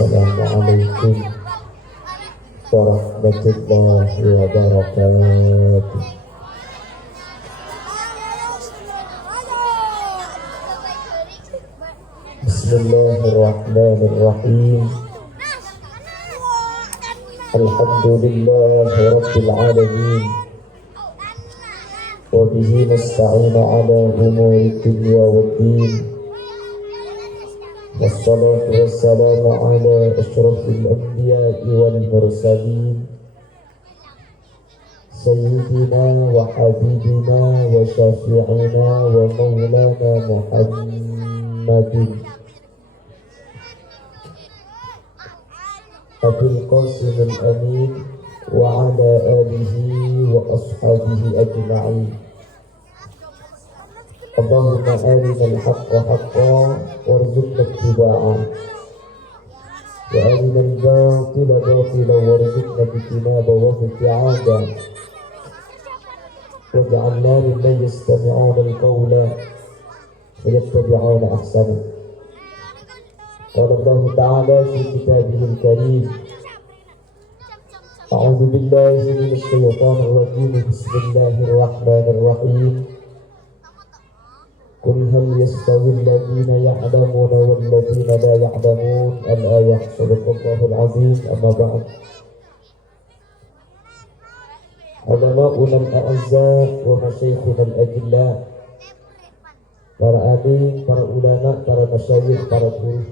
Assalamualaikum warahmatullahi wabarakatuh. Bismillahirrahmanirrahim. Alhamdulillahi rabbil alamin. Wa bihi nasta'inu ala umuri dunya waddin. Wassalatu wassalamu ala asyrafil anbiya'i wal mursalin Sayyidina wa habibina wa syafi'ina wa maulana Muhammadin Abil Qasim al-Amin wa ala alihi wa ashabihi ajma'in. Allahumma arina al-haqqa haqqan warzuqna ittiba'ah wa arina al-batila batilan warzuqna ijtinaba wa ibti'adah waj'alna mimman yastami'una al-qawla fayattabi'una ahsanah. Qala Allah ta'ala fi kitabihi al-karim, a'udzu billahi minasy syaithanir rajim, bismillahirrahmanirrahim. Qul hal yastawi alladhina ya'lamuna wal ladhina la ya'lamun. Al-ayah. Sadaqallahul azim. Amma ba'd. Ulama'una al-a'azza wa masyayikhuna al-ajilla, para alim, para ulama, para masyayikh, para guru,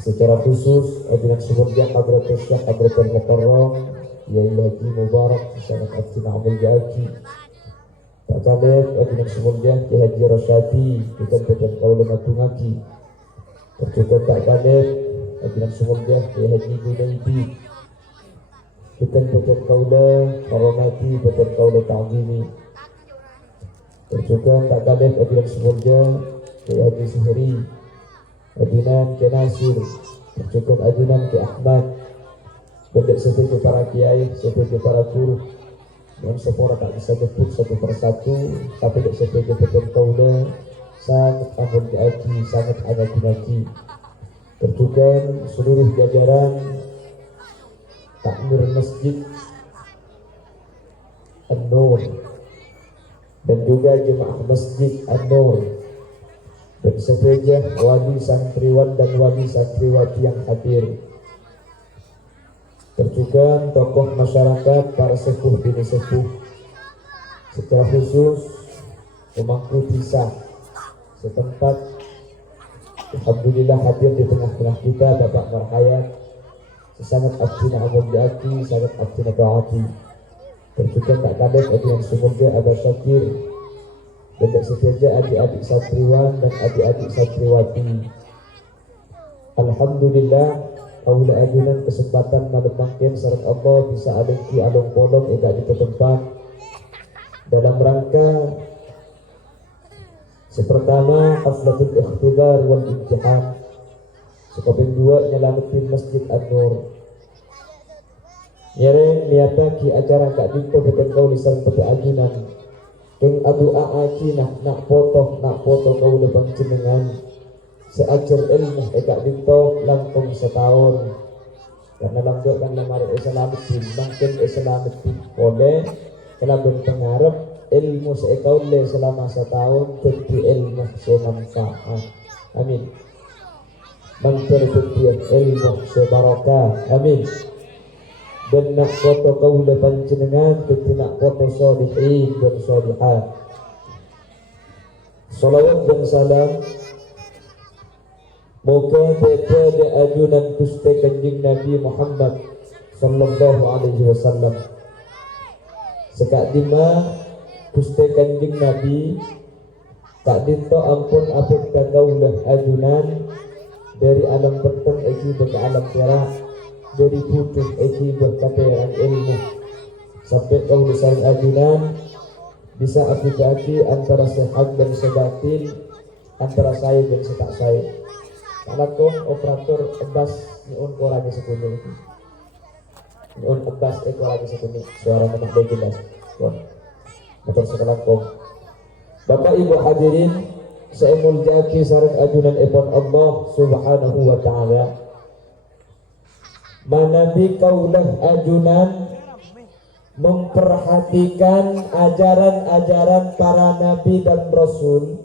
secara khusus ajunan semuanya Hadratus Syekh Hadratul Mukarram Yai Haji Mubarak Sanad Abdin Abdul Jaki, Pak Kaleb ajunan semuanya Yai Haji Rosyadi bukan beban kaula matungaki, tercukup Pak Kaleb ajunan semuanya Yai Haji Gunaibi bukan beban kaula karomati beban kaula ta'zimi, tercukup Pak Kaleb ajunan semuanya Yai Haji Suhri ajunan ke Nasir, tercukup ajunan ke Ahmad, bendak sebagai para kiai, sebagai para guru, dan sepora tak bisa jemput satu persatu, tapi tidak sebagai betul kaula sangat amun diaki, sangat agak dinaki. Tercukup seluruh jajaran takmir masjid An-Nur dan juga jemaah masjid An-Nur, dan sebagai wali santriwan dan wali santriwati yang hadir, tercukup tokoh masyarakat, para sepuh bini sepuh, secara khusus pemangku desa setempat. Alhamdulillah hadir di tengah-tengah kita Bapak Marhayat, sesangat abdina amun diaki, sangat abdina ta'ati. Tercukup tak kadek yang semoga Abah Syakir, bendak sejaja adik-adik santriwan dan adik-adik santriwati. Alhamdulillah kaula ajunan kesempatan malam makin syarat Allah bisa alengki alung polong ega di tempat dalam rangka sepertama haflatul ikhtibar wal imtihan, sekoping dua nyelamatin Masjid An-Nur. Nyereng niataki acara kak dito betul kau lisan pada ajunan keng adu aaki nak foto kau depan jenengan seajar ilmu ekak dito langkung setahun, karena langkung kan lemari islamatin mungkin islamatin oleh kelaban pengarap ilmu seekau le selama setahun jadi ilmu semanfaat. Amin. Mengterjun ilmu sebarokah. Amin. Dan nak foto kau depan jenengan, dan nak foto solihin dan solihat. Salawat dan salam moga kepada ajunan Gusti Kanjeng Nabi Muhammad sallallahu alaihi wasallam. Sekak dima Gusti Kanjeng Nabi tak dinto ampun apun kagaulah ajunan dari alam peteng eki ke alam perak, dari putus eki berkateran ilmu sampai kau besar ajunan bisa aplikasi antara sehat dan sebatin, antara saya dan setak saya. Kalau operator ebas niun koranya sekunyi itu, niun ebas koranya sekunyi, suara menak jelas. Motor sekelangkong. Bapak Ibu hadirin saya muljaki sareng ajunan ipun Allah subhanahu wa ta'ala. Manabi kaulah ajunan memperhatikan ajaran-ajaran para nabi dan rasul,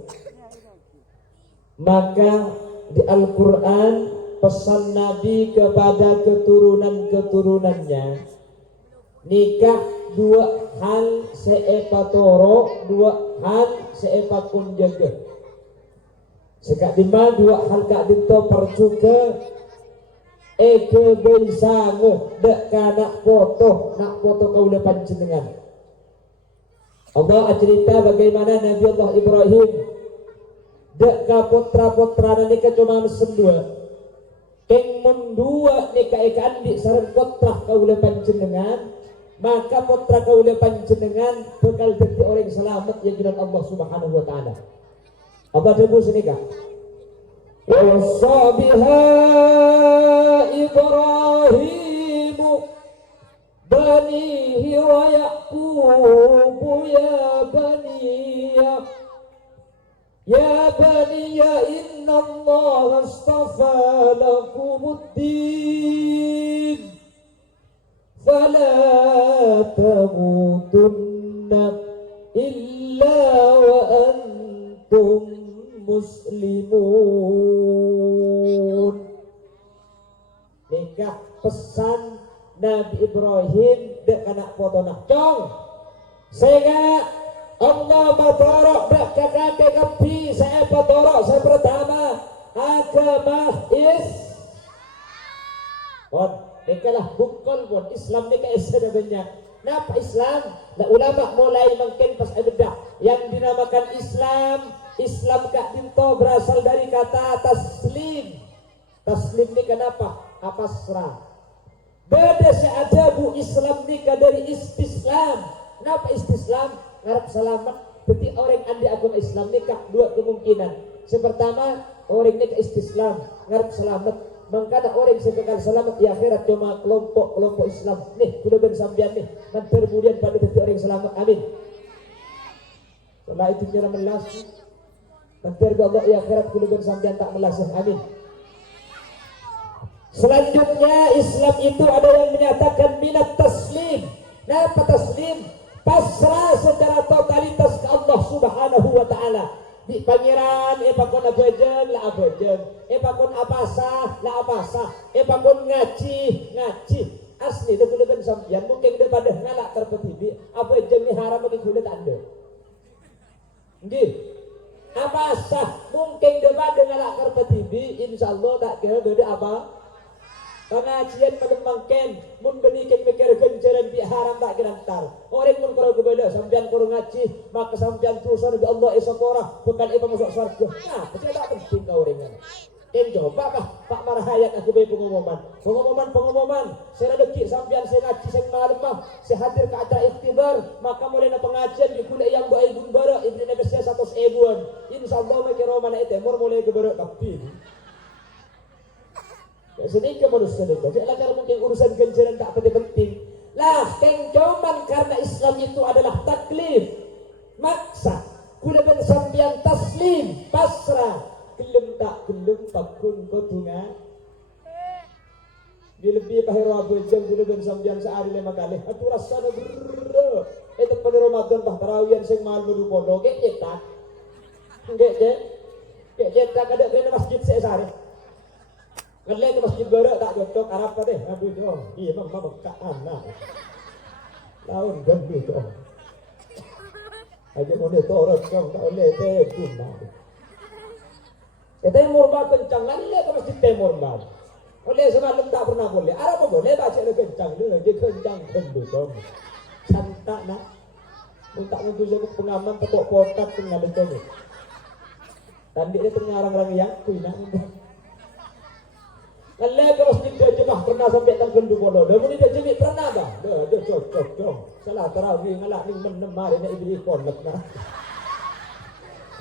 maka di Al-Quran pesan nabi kepada keturunan-keturunannya, nikah dua hal seepatoro, dua hal seepakun jaga. Sekak dima dua hal kak dinto percuka eke bensangu dek kanak foto kaula panjenengan. Allah cerita bagaimana Nabi Allah Ibrahim dek ka putra-putra nikah cuma mesen dua. Keng mendua nikah eka andi sareng putra kaula panjenengan, maka putra kaula panjenengan bakal jadi orang selamat ya dengan Allah Subhanahu wa taala. Apa debu senikah? Wasa biha Ibrahim banihi wa Yaqub ya baniya inna Allah astafa lakumuddin fala tamutunna illa wa antum muslimun. Nikah pesan Nabi Ibrahim dek anak foto nak cong sehingga Allah matorok dek kakak kepi saya matorok saya pertama agama pon nikahlah bukol pon Islam nikah banyak. Napa Islam? Nah, ulama mulai mungkin pas bedah yang dinamakan Islam kak dinto berasal dari kata taslim. Taslim ni kenapa? Pasrah. Beda seada bu Islam nikah dari istislam. Kenapa istislam? Ngarap selamat. Jadi orang andi agama Islam nikah dua kemungkinan. Sepertama orang nikah istislam ngarap selamat. Maka orang sebekal selamat di akhirat cuma kelompok Islam. Nih sudah bersambian nih. Nanti kemudian pada jadi orang selamat. Amin. Setelah itu kira melas. Nanti Allah di akhirat sudah bersambian tak melas. Amin. Selanjutnya Islam itu ada yang menyatakan minat taslim. Nah, taslim pasrah secara totalitas ke Allah Subhanahu wa taala. Di pangeran pakon abajeng la abajeng, pakon apasah la apasah, pakon ngaji asli dia kuliah sampian mungkin dia pada ngalak terpetibi abajeng ni haram bagi kuliah tanda nggih apasah mungkin dia pada ngalak terpetibi insyaallah tak kira beda apa pengajian pada mangken mun benikan mikir kencaran bi haram tak gerantar orang mun kalau kebeda sampean kurang ngaji maka sampean tusan bi Allah esokora bukan ipa masuk surga nah percaya tak penting kau orang kan coba kah Pak Marhayat aku beri pengumuman saya dekik sampean saya ngaji saya malam mah saya hadir ke acara iktibar maka mulai na pengajian di kuliah yang baik bun bara ibnu nabi saya 100 ebuan insyaallah mikir mana itu mulai kebara tapi sedekah harus sedekah. Jangan kalau mungkin urusan ganjaran tak penting. Lah, cuman karena Islam itu adalah taklif, maksa. Kuliah sambian taslim, pasrah. Gelem tak gelem pakun kotungan. Lebih pahiro abajang kuliah sambian sehari 5 kali. Atu rasana bro. Itu pada Ramadan bah tarawihan sing mahal medu pondok cetak. Nggih cetak ada kena masjid sehari. Ngelih ke masjid barak tak cocok Arab tadi. Aduh dong. Iya memang Mekah anak. Laun gandu dong. Aja mau torot dong. Tak boleh teh guna. Timur bah kencang. Ngelih ke masjid Timur bah. Oleh semalam tak pernah boleh. Arab boleh baca le kencang dulu. Dia kencang gandu dong. Santak nak. Minta untuk jaga pengaman petok potak tinggal dong. Dan dia pengarang-arang yang kuinak. Kalau ke masjid dia jemah pernah sampai tang kendu bodoh. Dah muni dia jemik pernah dah. Dah cocok. Salah tarawih ngalak ning menemar ini iblis konek nah.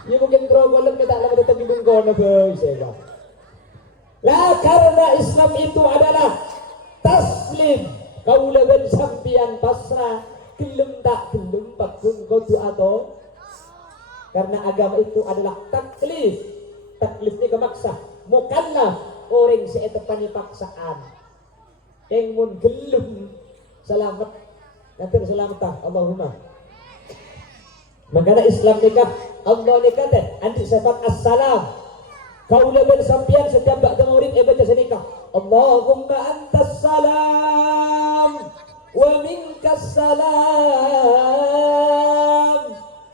Dia mungkin kerogolem ke tak lama datang di bengkon apa saya. Lah karena Islam itu adalah taslim. Kau level sampian pasrah. Gelem tak gelem pakun kau tu atau Karena agama itu adalah taklif. Taklif ini kemaksa. Mukallaf orang seeta paksaan. Yang mun gelum selamat nanti selamat Allahumma. Makanya Islam nikah Allah nikah teh anti sifat assalam. Kau lebih sampian setiap bakal murid baca senikah. Allahumma antas salam wa minkas salam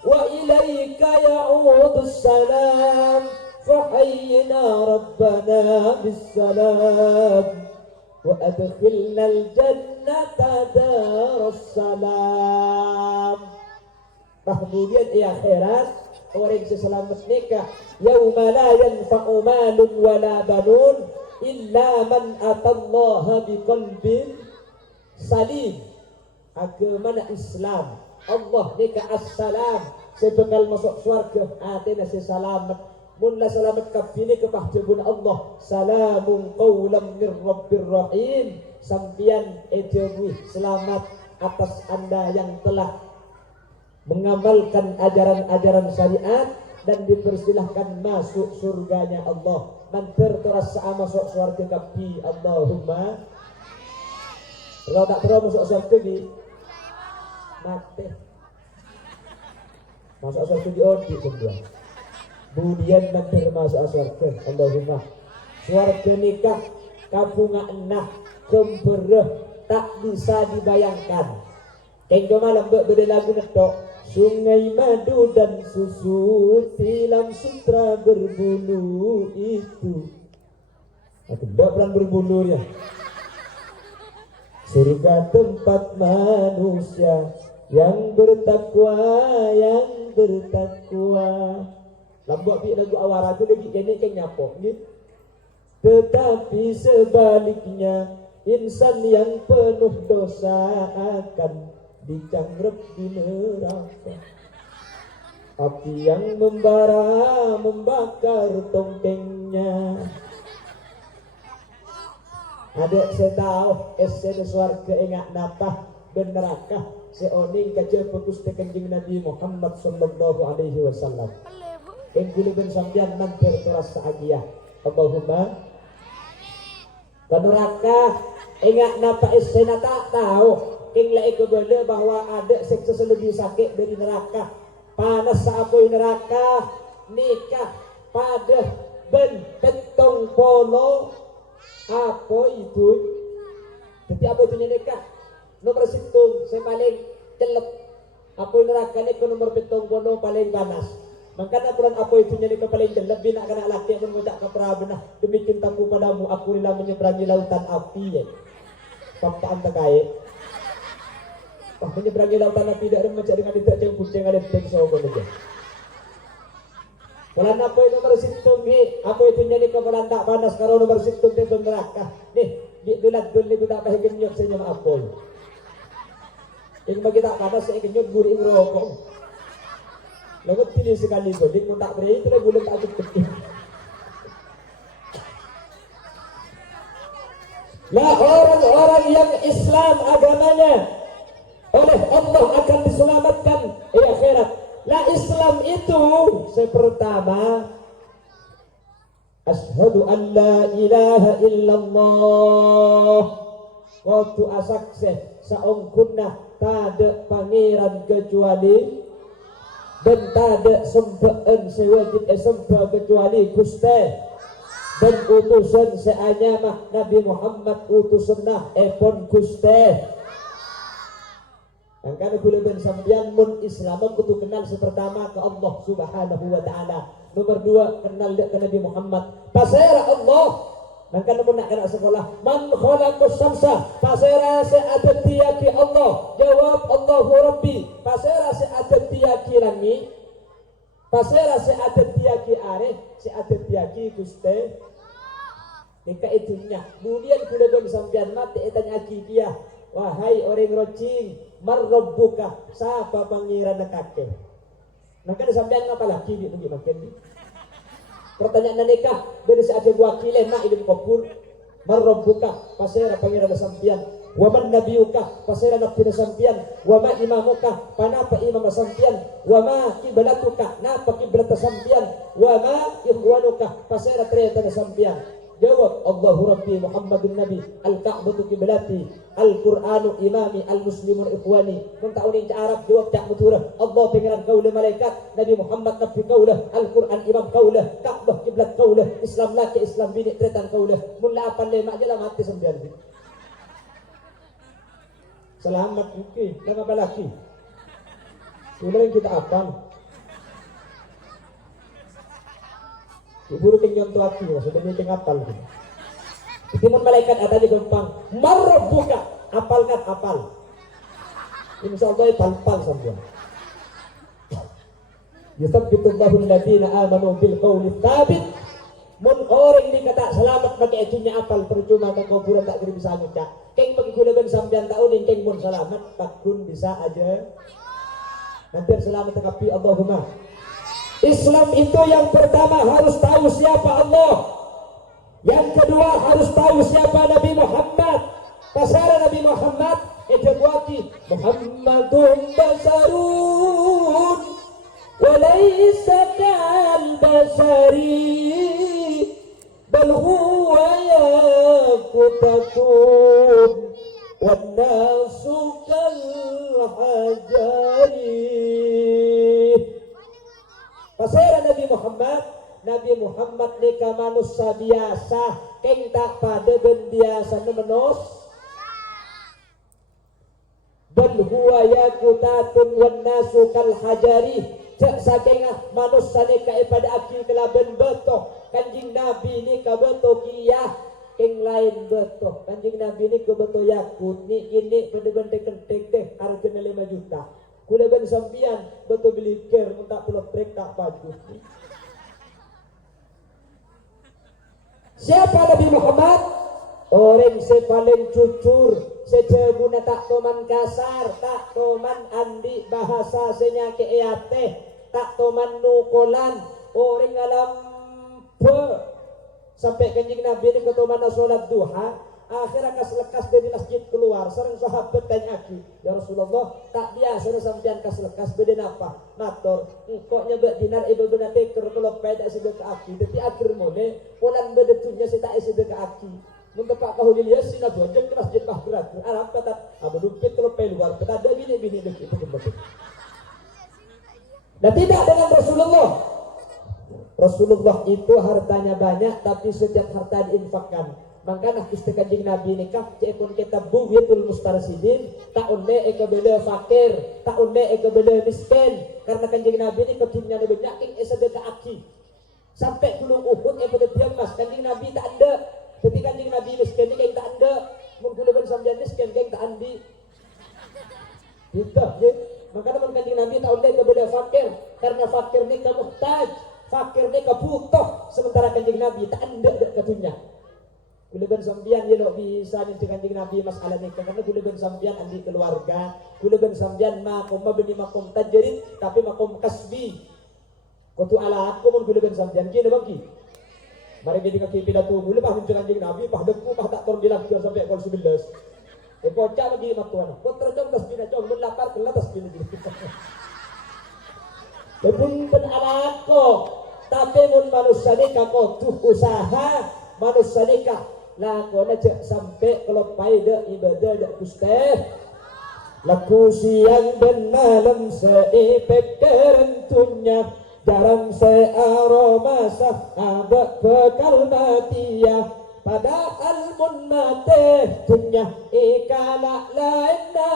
wa ilaika ya'udus salam fahayyina rabbana bis salam wa adkhilna al jannata darus salam. Kemudian di akhirat orang selamat nikah yauma la yanfa'u malun wala banun illa man atallaha biqalbin salim. Agama Islam Allah nikah assalam sebekal masuk surga atena selamat mun la selamat kafini kepahjabun Allah salamun qawlan mir rabbir rahim. Sampian ejewi selamat atas anda yang telah mengamalkan ajaran-ajaran syariat dan dipersilahkan masuk surganya Allah. Manter terasa masuk surga kapi Allahumma. Kalau tak terus masuk surga di mati. Masuk surga di odi semua. Kemudian manter masuk surga Allahumma. Surga nikah kabunga enah kembereh tak bisa dibayangkan. Kenggo malam berde lagu netok. Sungai madu dan susu tilam sutra berbulu itu. Aku tidak pernah berbulu ya. Surga tempat manusia yang bertakwa, yang bertakwa. Lambok pi lagu awara tu lagi kene keng nyapok gitu. Tetapi sebaliknya insan yang penuh dosa akan dicanggrep di neraka. Api yang membara membakar tongkengnya. Ada saya tahu esen suarga ingat napa beneraka seoning kaca Gusti Kanjeng Nabi Muhammad sallallahu alaihi wasallam. Ing guli ben sampeyan mantir terasa agiah. Allahumma neraka ingat napa esen tak tahu. King lai kebala bahwa ada seksa lebih sakit dari neraka. Panas saapoi neraka nikah pada ben petong polo apa itu? Jadi apa itu nikah? Nomor situng saya paling celep. Apa neraka ni nomor petong polo paling panas. Makanya pulang apa itu nikah paling celep bina kana laki yang mengucap keprabena demi cintaku padamu aku rela menyeberangi lautan api. Papaan terkait. Wah, menyeberangi lautan api tidak mencari dengan tidak yang kucing ada di soal saja. Kalau apa itu nomor situng ni, apa itu nyanyi kemudian tak panas kalau nomor situng itu neraka. Nih, di dulat dulu itu tak pakai kenyot senyum apa? Yang bagi tak panas saya kenyot gurih rokok. Lalu pilih sekali godik pun tak beri itu lah bulan tak cukup. Nah orang-orang yang Islam agamanya oleh Allah akan diselamatkan di akhirat. Lah Islam itu sepertama asyhadu an la ilaha illallah waktu asakse saungkunna tada pangeran kecuali dan tada sembaan sewajib sembah kecuali Gusti dan utusan seanyama Nabi Muhammad utusanna epon Gusti. Karena boleh bersambian mun Islam kutu kenal sepertama ke Allah Subhanahu wa taala. Nomor dua kenal ke Nabi Muhammad. Pasera Allah. Dan kan mun nak kena sekolah, man khalaqas samsa. Pasera se ada tiaki Allah. Jawab Allahu Rabbi. Pasera se ada tiaki langi. Pasera se ada tiaki are, se ada tiaki Gusti. Nika itunya. Kemudian boleh bersambian mati etanya akidah. Wahai orang rocing, marrabbuka, siapa pangeran kakek? Maka sampean ngapa lagi gitu makin ni? Pertanyaan nikah, dari saat dia buat kileh nak hidup kubur, marrabbuka, pasal pangeran sampean. wa man nabiyuka pasira nabi sampian, wa ma imamuka panapa imam sampian, wa ma kiblatuka napa kiblat sampian, wa ma ikhwanuka pasira treta sampian. Jawab, Allahu Rabbi Muhammadun Nabi, Al-Ka'batu kiblati, Al-Qur'anu imami, Al-Muslimun ikhwani. Kung taunin sa Arab, jawab cak betul. Allah pengiran kaulah malaikat, Nabi Muhammad Nabi kaulah, Al-Qur'an imam kaulah, Ka'bah kiblat kaulah, Islam laki Islam bini tretan kaulah. Mula apan lima aja lah mati sembilan. Selamat mungkin, nama balaki. Sudah yang kita apang. Iburu keng nyonto hati, sudah ini keng apal. Ketimun malaikat ada di gampang. Marrobuka, apal kan apal. Insya Allah palpal sampai. Yusabbitullahu alladhina amanu bil qawli tsabit. Mun orang dikata selamat pakai ecunya apal percuma ke kuburan tak kira bisa ngucap. Keng bagi kuleban sampean tahun keng mun selamat takun bisa aja. Nanti selamat tekapi Allahumma. Islam itu yang pertama harus tahu siapa Allah. Yang kedua harus tahu siapa Nabi Muhammad. Pasara Nabi Muhammad ejawati Muhammadun basarun wa laysa kal basari bal huwa yaqutatun wan nasu kal hajari. Pasera Nabi Muhammad nika manusia biasa, keng tak pada biasa menos. Bal huwa yaqutatun wan nasu kal hajari. Cak saking manusia nika pada akil kelaben beto. Kanjing Nabi nika beto kiyah, keng lain beto. Kanjing Nabi nika beto yakut, ni ini pada bentek kentek teh harganya 5 juta. Kula ben sampian betul beli ker minta pelot trek tak bagus. Siapa Nabi Muhammad? Orang paling jujur, sejabuna tak toman kasar, tak toman andi bahasa senyake eate, tak toman nukolan, orang alam sampai kanjing Nabi ini ketoman sholat duha. Akhirnya kas lekas dari masjid keluar, sareng sahabat tanya aki, ya Rasulullah, tak biasa sampean kas lekas beda apa? Mator, kok nyebek dinar ibu benar teker kalau peda sedek aki, tapi akhir mone, polan bedetunya saya tak sedek aki. Mentepak kau dilihat sih nak bocor ke masjid bahberat, Arab kata, abu dumpet kalau luar, kata ada bini dek itu kembali. Dan tidak dengan Rasulullah. Rasulullah itu hartanya banyak, tapi setiap harta diinfakkan. Makanya Gusti Kanjeng Nabi nikah cepun kita buwitul mustarsidin tak unde eka beda fakir tak unde eka beda miskin karena Kanjeng Nabi ini ketimnya lebih banyak sedekah aki sampai gunung Uhud pada tiang mas Kanjeng Nabi tak ada ketika Kanjeng Nabi miskin ini tak ada mungkin lebih sambian miskin kayak tak andi tidak ya makanya Kanjeng Nabi tak unde eka beda fakir karena fakir ini kemuhtaj fakir ini kebutuh sementara Kanjeng Nabi tak ada ketunya. Kuleban sambian ya dok bisa nanti Kanjeng Nabi masalah nikah karena kuleban sambian andi keluarga, kuleban sambian makom mabeni makom tajrid tapi makom kasbi. Kutu ala aku mun kuleban sambian kini bagi. Mari jadi kaki pidato mula pah nanti Kanjeng Nabi pah depu pah tak turun bilang biar sampai kol 11. Kocak lagi matuan. Putra jom tasbih jom mun lapar kelas tasbih lagi. Lepun pen ala aku tapi mun manusia nikah kutu usaha manusia nikah lakon aja sampai kalau pada ibadah dak Gusti laku siang dan malam seipek kerentunya dalam searoma sahabat bekal matia padahal mun mate dunya ikala lainna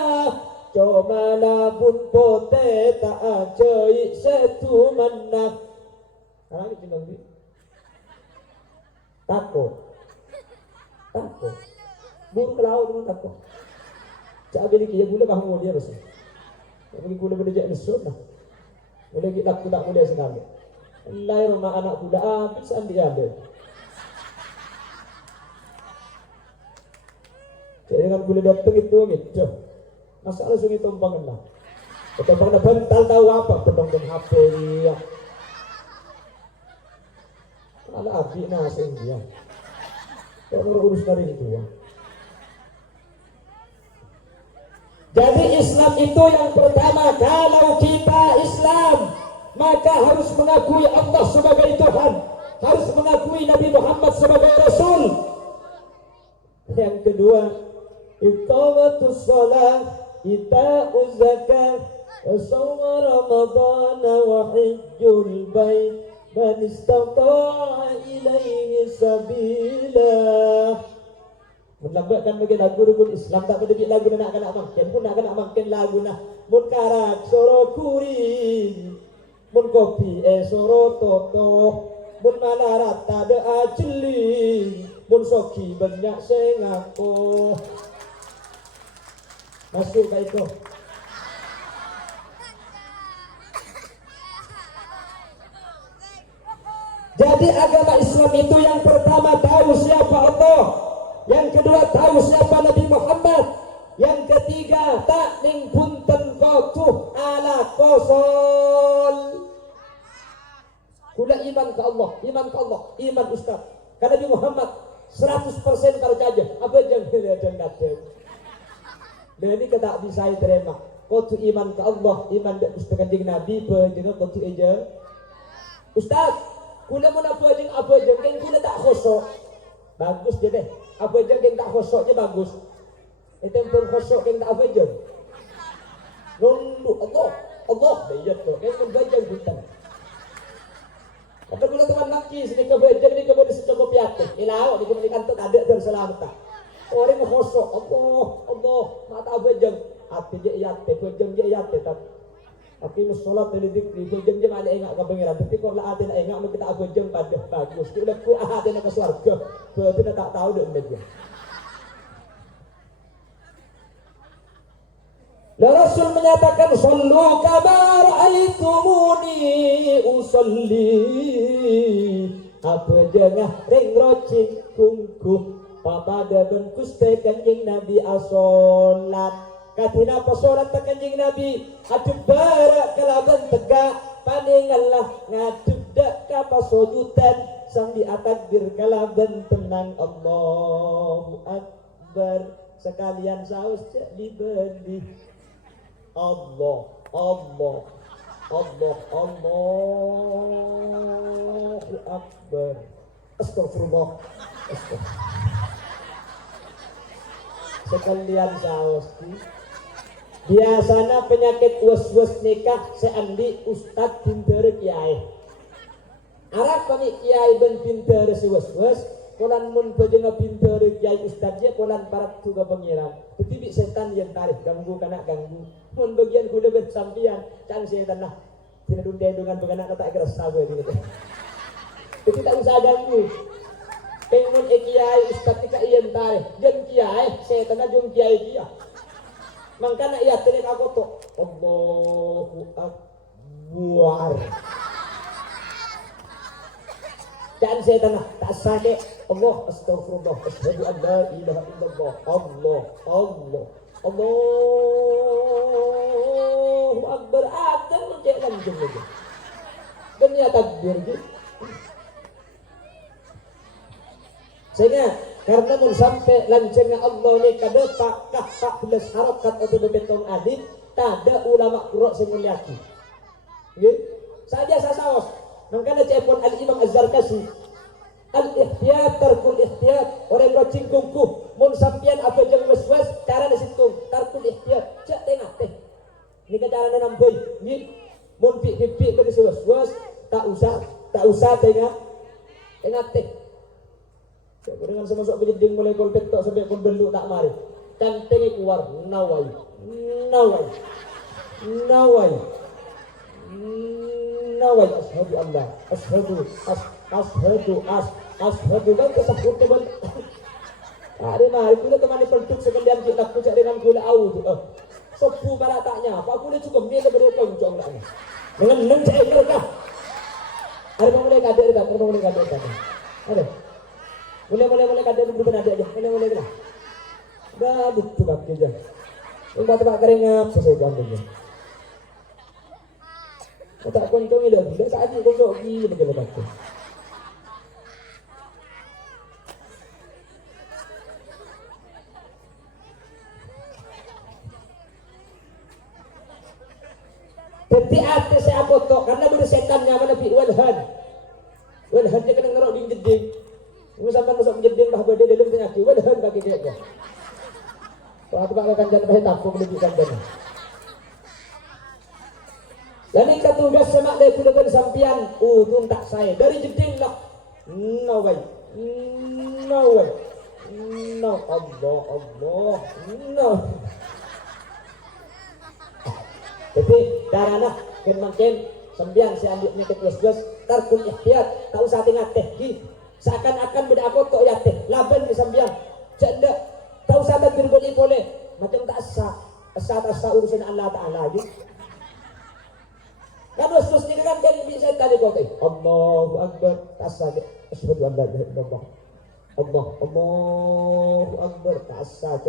cuma labun pote tak ajai setu manah sekarang ini tinggal takut buru ke laut dengan takut cak beli kia gula bahu dia rasa bagi gula berdejak nesun lah boleh kita tak boleh sekali lahir rumah anak kuda habis andi ada jadi dengan gula datang itu gitu masalah sungai tumpang lah tumpang dah bental tahu apa pedang dan HP dia ala abdi nasing dia kalau urus dari itu ya. Jadi Islam itu yang pertama, kalau kita Islam maka harus mengakui Allah sebagai Tuhan, harus mengakui Nabi Muhammad sebagai Rasul. Yang kedua, iqamatus shalah, ita'uz zakah, wa shaum ramadan wa hajjul bait man istata'a ilaihi sabila. Menambahkan bagi lagu-lagu Islam tak berdebit lagu nak kena makin pun nak kena makin lagu nah mun karak soro kuring mun kopi soro toto mun malarat ada ajeli mun soki banyak sengapo masuk ke itu. Jadi agama Islam itu yang pertama tahu siapa Allah, yang kedua tahu siapa Nabi Muhammad, yang ketiga tak ning punten kotuh ala kosol. Kula iman ke Allah, iman Ustaz. Karena Nabi Muhammad 100% kalau saja apa jangan datang. Jadi kata bisa terima. Kotu iman ke Allah, iman Ustaz kanjeng Nabi penjenengan kotu aja. Ustaz, kula mau apa jeng kan kula tak khosok. Bagus je deh. Apa je yang tak khosok je bagus. Itu yang khosok yang tak apa je. Nunduk Allah dia tu. Yang membajang hutan. Apa kula teman maki sini ke bajang ni ke bodi secukup piatu. Ilau di kemani kantor tak ada terselamat. Orang khosok Allah mata bajang. Hati je iate, bajang je iate tak. Tapi musolat tadi dikri bajang je mana engak ke pangeran. Tapi kalau ada nak engak kita bajang pada bagus. Kita ku ada nak ke surga. Kita tak tahu dah dia. Dan Rasul menyatakan sallu kama ra'aitumuni usolli. Apa jengah ring rocing kungkum papada bengkus kanjeng Nabi asolat. Katina pasolat kanjeng Nabi adep barak kalaban tegak paningallah ngadep dak ka pasojutan sang di atakbir kalaban tenang Allahu Akbar sekalian saus cek dibeli Allahu Akbar astagfirullah sekalian saus biasanya penyakit was-was nikah seandi ustad pinter kiai arah kami kiai ben pinter was-was kolan mun bejena pinter kiai ustad je kolan parat juga pengiran tetapi setan yang tarik ganggu kana ganggu mun bagian kuda bersampian can setan lah tidak dundai-dungan baganak tak kira sabar gitu jadi tak usah ganggu pengen kiai ustad tika iem tarik dan kiai setan jung kiai dia mangkana iya telik aku to Allahu Akbar dan setan tak sake Allah astagfirullah asyhadu an la ilaha illallah Allahu Akbar ada cek langsung aja dan ya takbir gitu sehingga karena mun sampai lancengnya Allah ni kada pakah 14 harakat atau betong adit tak ada ulama qura sing mulyaki nggih saja sasaos mangkana cepon al-Imam Az-Zarkasi al-ihtiyat tarkul ihtiyat orang rocing kungkuh mun sampian apa jeung waswas cara di situ tarkul ihtiyat cek tengah teh ni carane namboy nggih mun pipi kada waswas tak usah tengah teh. Dengan semasuk bilik mulai kolpet tok sampai kon beluk tak mari. Cantengi keluar nawai. Asyhadu Allah. Asyhadu kan kesebut tebal. Ada mari kula temani peltuk sekendian kita kucak dengan gula au tu. Sepu barataknya. Apa kula cukup dia berutang jong lah. Dengan mencai berkah. Ada mulai kada. Ada. Boleh kada dulu ada aja. Boleh lah. Dah betul kak aja. Umpat tak keringap selesai ambilnya. Tak koncong dah bila saat ni kosong lagi macam apa? Jadi ate saya foto karena benda setannya mana pi walhan dia kena ngerok di jeding. Sampai masuk jeding dah berde dalam tengah walhan bagi dia aja. Kalau tu akan jangan bahaya takut menunjukkan dia. Dan ini tugas semak dari kuda sampian ujung tak saya dari jeding lah. No way, no Allah, no. Jadi darana kan makin sembian si anduknya ke terus tarkul ihtiyat tak usah tengah teh seakan-akan beda apa tok ya teh laban di sembian cenda tak usah boleh macam tak asa urusan Allah Taala aja kan terus ni kan bisa tadi kau teh Allahu Akbar asa asyhadu an la ilaha illallah Allahu Akbar asa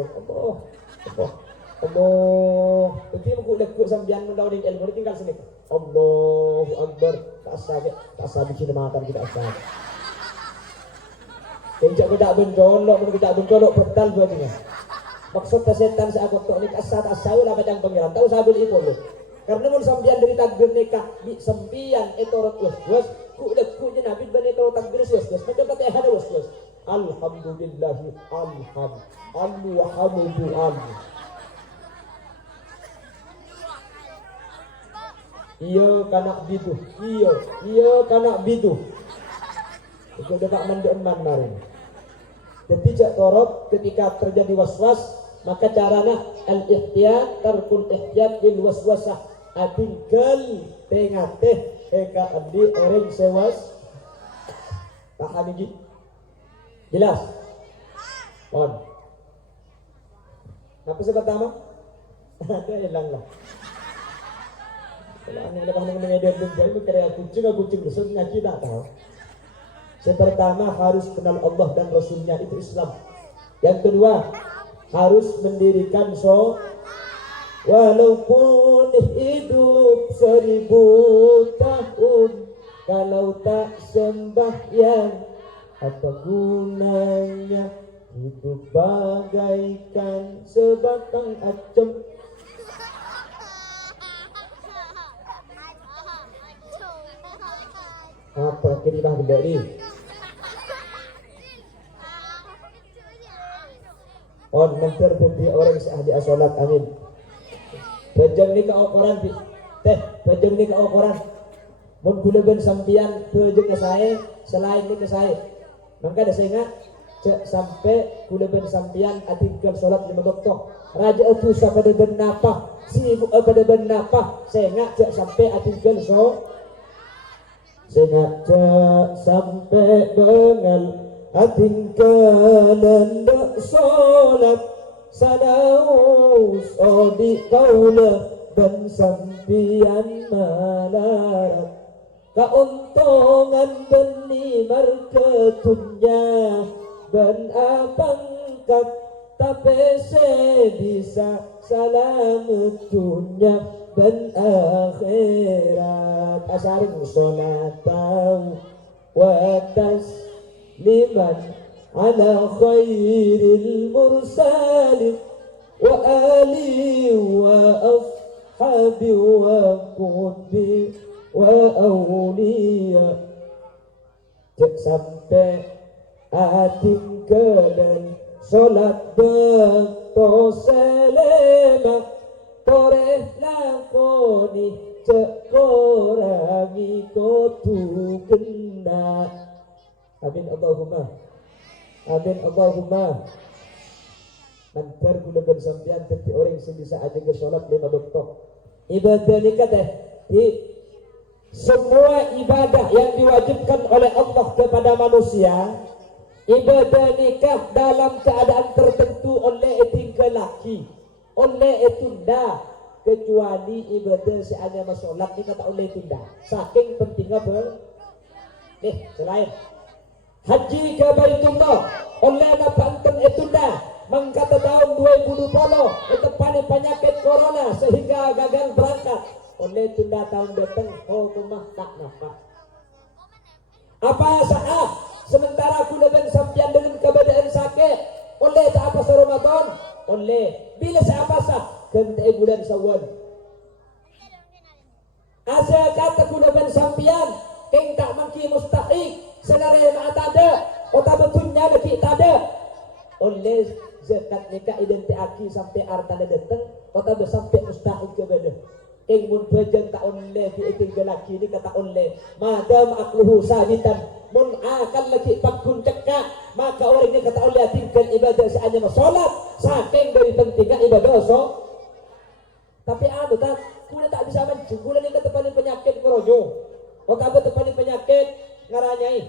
Allah, tapi aku dah kut sambian mendaw dengan ilmu ni tinggal sini. Allahu Akbar, tak asal bikin makan kita asal. Kencak kita bencolok betal buatnya. Maksud setan saya kotok ni asal lah padang pangeran. Tahu sabun ipol. Karena mun sambian dari takbir nikah di sembian etorot was ku dah ku je nabi bani etorot takbir was macam kata ada was alhamdulillah alhamdulillah Iya kanak bidu. Itu dah tak mandu-man marin. Jadi cak torok ketika terjadi waswas maka caranya al-ihtiyat tarkul ihtiyat bil waswasah atinggal tengah teh eka abdi orang sewas paham ini jelas on apa sebab pertama ada hilang lah. Kalau anda lepas mengenai dulu karya kucing rusuknya kita tahu. Yang pertama harus kenal Allah dan Rasulnya itu Islam. Yang kedua harus mendirikan walaupun hidup 1000 tahun kalau tak sembahyang apa gunanya hidup bagaikan sebatang acem. Apa kira benda ni? On mentir bagi orang ahli asolat amin. Pejam ni kau koran pejam ni kau koran. Mun kula ben sampian pejam ke saya selain ni ke saya. Maka ada saya ingat sampai kula ben sampian atinggal solat 5 waktu. Raja itu pada ben napa? Sibuk pada ben napa? Saya ingat sampai atinggal sengaja sampai bengal atinggalan dak solat sadaus odi kaula dan sampian malarat keuntungan beni marketunya dan apangkat tapi saya bisa salametunya dan akhirat asarin sholatau wa tasliman ala khairil mursalin wa ali wa ashabi wa qudbi wa awliya sampai atinggalan sholat beto selema toreh lakoni cekorangi kotu kena. Amin Allahumma mantar gula bersampian teti orang yang bisa aja ke sholat 5 waktu ibadah ni kata semua ibadah yang diwajibkan oleh Allah kepada manusia ibadah nikah dalam keadaan tertentu oleh tinggal laki oleh tunda kecuali ibadah seandainya masolat ni kata oleh tunda saking pentingnya selain haji ke Baitullah oleh napanten tunda mengkata tahun 2020 itu penyakit corona sehingga gagal berangkat oleh tunda tahun datang rumah tak nafkah apa saat sementara kula dan sampian dengan keadaan sakit oleh tak apa Ramadan oleh bila siapa sah kentai bulan Syawal asa kata kudaban sampian keng tak mangki mustahik senare ma'atada kota betulnya lagi tada oleh zakat nikah identiaki sampai artana datang kota bersampai mustahik kepada keng mun bajang tak oleh diiting laki ni kata oleh madam akluhu sabitan mun akan lagi pakun cekak maka orang ini kata oleh tinggal ibadah seanya solat saking dari pentingnya ibadah tapi anu tak kuda tak bisa mencung kuda ni kata paling penyakit kerojo kota bertepani penyakit ngaranyai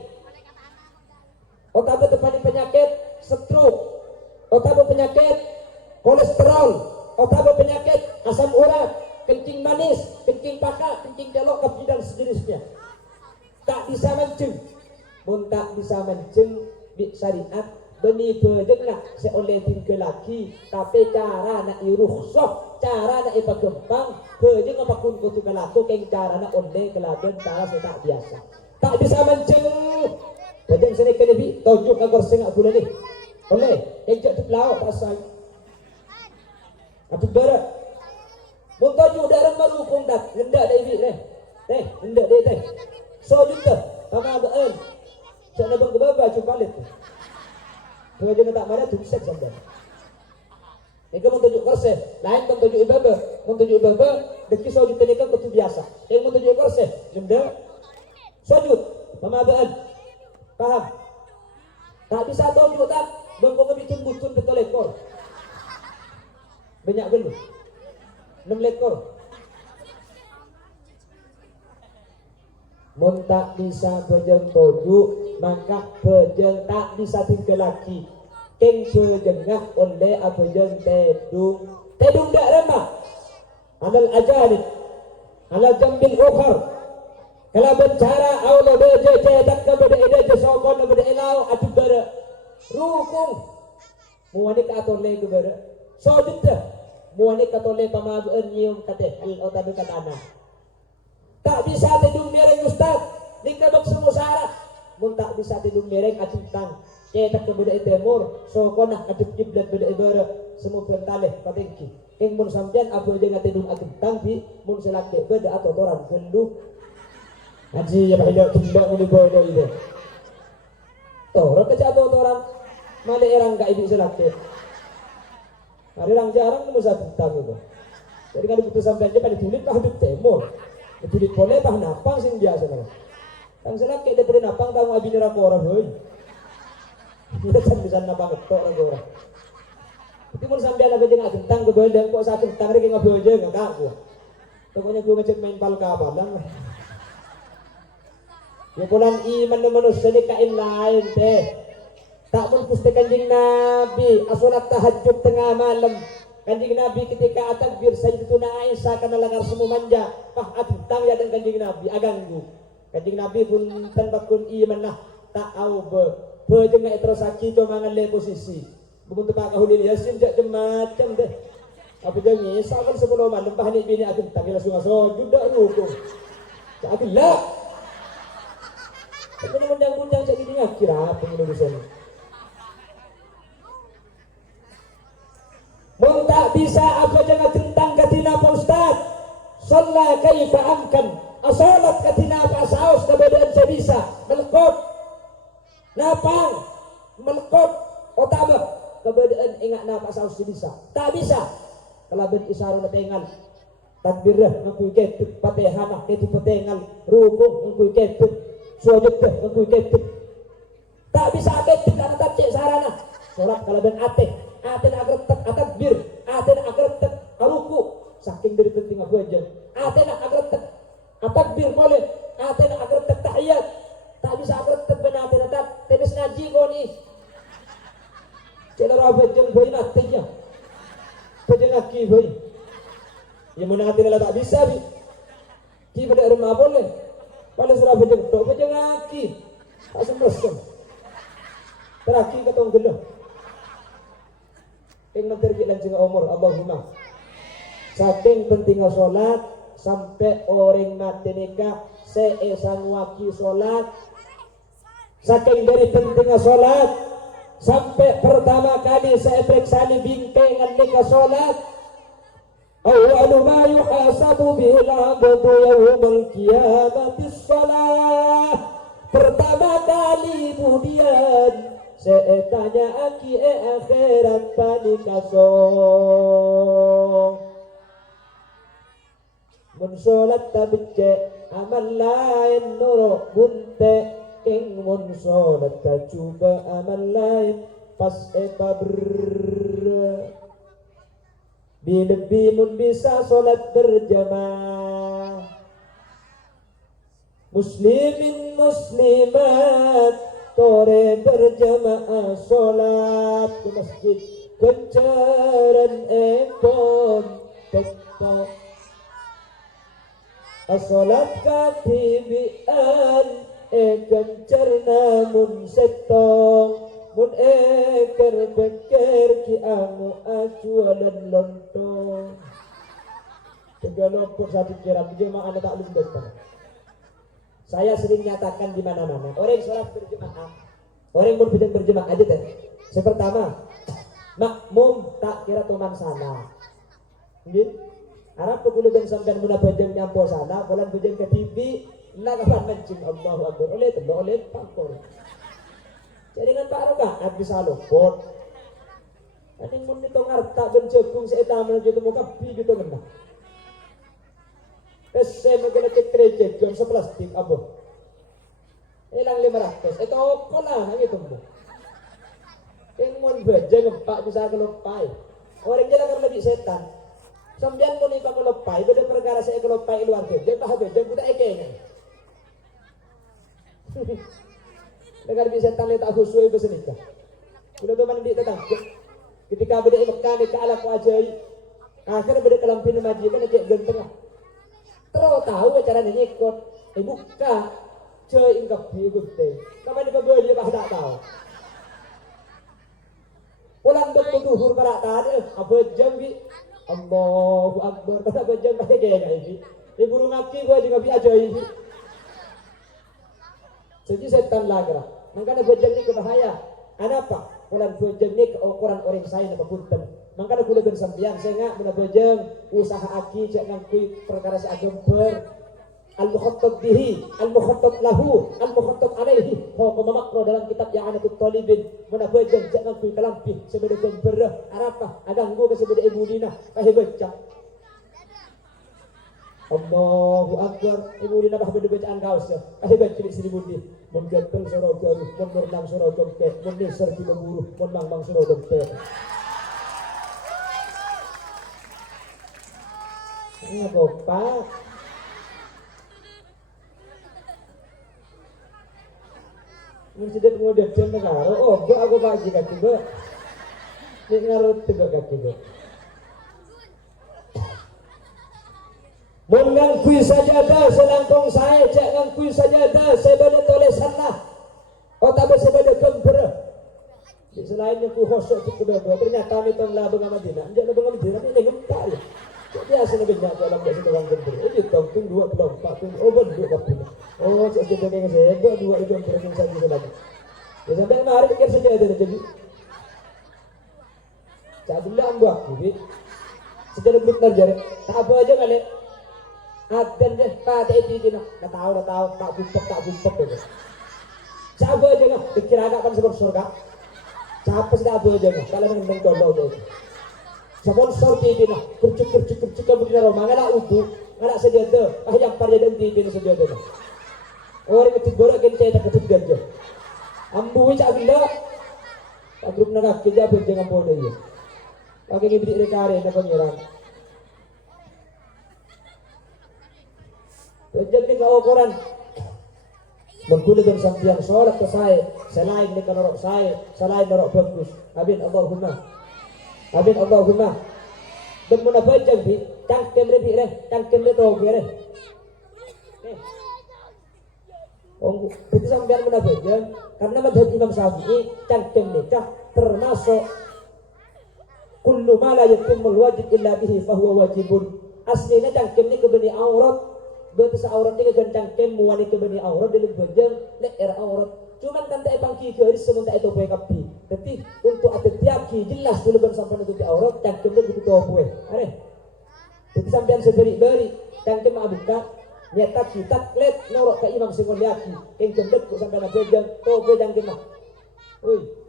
kota bertepani penyakit stroke kota berpenyakit kolesterol kota berpenyakit asam urat kencing manis kencing pakak kencing telok dan sejenisnya tak bisa mencung mun tak bisa mencung di syariat beni bejenglah seoleh tinggal laki tapi cara nak irukhsah cara nak ipagempang bejeng apapun kutu kalaku keng cara nak oleh kelaben cara tak biasa tak bisa mencung bejeng sini kenebi tujuh kagor sengak bulan ni oleh ejak tu pelawak pasal atu berat mun tujuh darah marukung dak ngendak dah ibi deh ngendak deh so juta sama beun cak nabang kebaba cuba lihat tu aja tak mana tu bisa sampai mereka menunjuk korse lain kan tunjuk ibadah menunjuk ibadah deki so juta ni kan betul biasa yang menunjuk korse ngendak sujud pemabaan paham tak bisa tunjuk tak bangkong bikin butun betul ekor banyak gelu 6 ekor mun tak bisa bejeng toju maka bejeng tak bisa tinggal lagi keng bejengah oleh abejeng tedung dak remah alal ajalib ala jambil ukhar kalau bencara Allah beje cedak kepada ida sokon kepada elau atu bara rukung muani ka atole kepada sojud muani ka atole pamabeun nyium kate al otabe katana tak bisa tidung mereng ustaz nikabak semua syarat mun tak bisa tidung mereng acintang cetak kepada timur sokonah adep kiblat beda ibarat semua pentaleh patengki ing mun sampean apa aja ngatidung acintang bi mun selake beda atau toran genduh haji ya bahaya timbang ini bodo itu toran kecatu toran male erang ka ibu selake hari orang jarang nemu acintang itu jadi kalau kita sampean aja pada tulis lah adep timur itu boleh bah napang sing biasa nama. Kang selak kayak daripada napang tahu abi neraka orang boy. Kita kan bisa napang ketok orang orang. Tapi mau sambil ada jengat tentang keberadaan kok satu tentang lagi nggak boleh nggak tahu. Pokoknya gue macam main pal kabalang. Ya pulang iman manusia ni kain lain teh. Tak pun pustakan jing Nabi asolat tahajud tengah malam. Kanjeng Nabi ketika atakbir Sayyidatuna Aisyah kana langar semua manja pah atang ya dan kanjeng Nabi aganggu kanjeng Nabi pun tanpa kun iman lah tak au be jenga terus aki to mangan le posisi bukan tepak kahulil yasin jak macam deh apa jangi saban 10 malam pah ni bini aku tak langsung aso judak rukun tapi lah tapi mundang-mundang cak gini kira pengurusan mun tak bisa apa jangan tentang katina Pak Ustaz sholat kaifa amkan asalat katina apa saus keberadaan saya bisa melekot napang melekot otabah keberadaan ingat napa saus saya bisa tak bisa kalau berisyarah na tengal takbirah ngakui ketip patihana ketip patengal rukun ngakui ketip sujud ngakui ketip tak bisa ketip karena tak cek sarana sholat kalau ben ateh aten agretek atakbir aten agretek ruku saking dari penting aku aja aten agretek atakbir boleh aten agretek tahiyat tak bisa agretek benar aten atak tebis ngaji kau ni cedera bejeng boy natenya bejeng aki boy yang mana aten lah tak bisa bi ki pada rumah boleh pada surah bejeng tok bejeng aki tak sempurna teraki ketong gelah yang menterjik langsung umur Allahumma saking pentingnya sholat sampai orang mati nikah seesan waki sholat saking dari pentingnya sholat sampai pertama kali saya periksa bingkai dengan nikah sholat awwalu ma yuhasab yuhasabu bil abdu yaumal qiyamati shalah. Pertama kali budian seetanya aki akhirat panikasong. Mun sholat tabicce amal lain noro bunte ing mun sholat tacuba amal lain pas ber lebih mun bisa sholat berjamaah. Muslimin muslimat tore berjamaah sholat ke masjid kencaran empon tektok as-sholat katibian kencar namun setong mun bekir ki amu acualan lontong tegalopor satu kira berjamaah tak lupa. Saya sering nyatakan di mana-mana orang sholat berjemaah, orang berjemaah aja deh. Pertama, makmum tak kira teman sana. Nggih. Arab peguluban sampean muna bajang nyampo sana, bolan bajang ke TV, lah kapan mancing Allahu Akbar. Oleh pakor. Jadi dengan Pak Roga bisa luput. Ani mun itu ngarta bencekung seeta menuju temu kapi gitu menah. Saya mengenai kecil jam 11 tik abu. Hilang 500. Itu kolah gitu bu. Yang mau bajang empat bisa kelopai. Orang jalan kan lebih setan. Sambian pun ikan kelopai. Beda perkara saya kelopai luar tu. Jangan tahu bajang kita ekenya. Negara bisa setan letak khusyuk bersenikah. Sudah tu mana dia datang. Ketika beda ikan ke alat wajai. Akhirnya beda kelampin majikan cek genteng. Terus tahu cara nyekot, buka, cuy ingkap diikuti. Kapan dibeli bah tak tahu. Pulang bertuhur para tadi, apa jambi, Allahu Akbar, apa jambi kayak ini. Ibu rumah ki gua juga biasa ini. Jadi setan lagra. Makanya bejam ini berbahaya. Kenapa? Pulang bejam ini keukuran orang saya nak punten. Makanya kula bersampian saya ngak mula bejeng usaha aki cek ngakui perkara seagam ber al-mukhattab bihi, al-mukhattab lahu, al-mukhattab alaihi. Ho makro dalam kitab yang Ya'anatul Talibin mula bejeng cek ngakui kalampih sebeda gember arapah aganggu ke sebeda ibu dina kahe baca Allahu Akbar ibu dina bah beda bacaan kaos kahe baca di sini budi mun ganteng soro garu mun berenang soro jongke mun nisar di memburu mun mang soro dompet. Ini Bapak. Mesti dia kemudian dia mengaruh. Oh, gua aku bagi kaki gua. Ini ngaruh tegak kaki gua. Mengangkui sajadah selangkong saya, cek ngangkui sajadah saya pada tulisan lah. Oh, tapi saya pada gember. Selainnya ku khosok tu kedua ternyata ni tenglah bengaman dina. Anjak bengaman dina ni ngempak ya. Biasa nak banyak dalam bahasa orang gember. Oh, dia tahu tu 24 tu. Oh, berdua kapi. Oh, saya jadi dengan saya. Dua itu yang saya bisa lagi. Ya sampai hari fikir saja ada jadi. Cak dulu ambu aku, sejarah grup nerjari. Tak apa aja kali. Adan je, tak itu dia nak. Dah tahu, tak bumpet tu. Cak apa aja kan? Fikir agak kan sebab surga. Siapa sudah apa aja kan? Kalau menang tolong je. Sponsor TV nah, kercuk begini rumah, nggak ada utuh, nggak ada sejadah, yang pada dan TV sejadah. Orang itu boleh kita tak ketut gajah. Ambu cak gila, tak grup nak kerja berjangan boleh ya. Pakai ngibrit rekare nak penyerang. Jadi kau koran, mengkulit dan sampian sholat ke saya, selain mereka norok saya, selain norok bagus. Amin Allahumma. Dan mana bajang bi, cangkem lebih cangkem lebih tahu kira. Oh, itu sampean mana bajang? Karena madhab Imam Syafi'i cangkem nikah termasuk kullu ma la yatimul wajib illa bihi fahuwa wajibun. Aslinya cangkem ni kebeni aurat, betul aurat ni kan cangkem muani kebeni aurat dalam bajang lek era aurat. Cuman kan tak bangki ke sementara itu boleh kapi. Tapi untuk ada tiap ki jelas dulu kan sampai nutupi aurat dan kemudian begitu tahu boleh. Are. Jadi sampean seberi-beri dan kena buka nyetak kita klet norok ke imam sing liati yang gendut kok sampean bejang to bejang kena. Oi.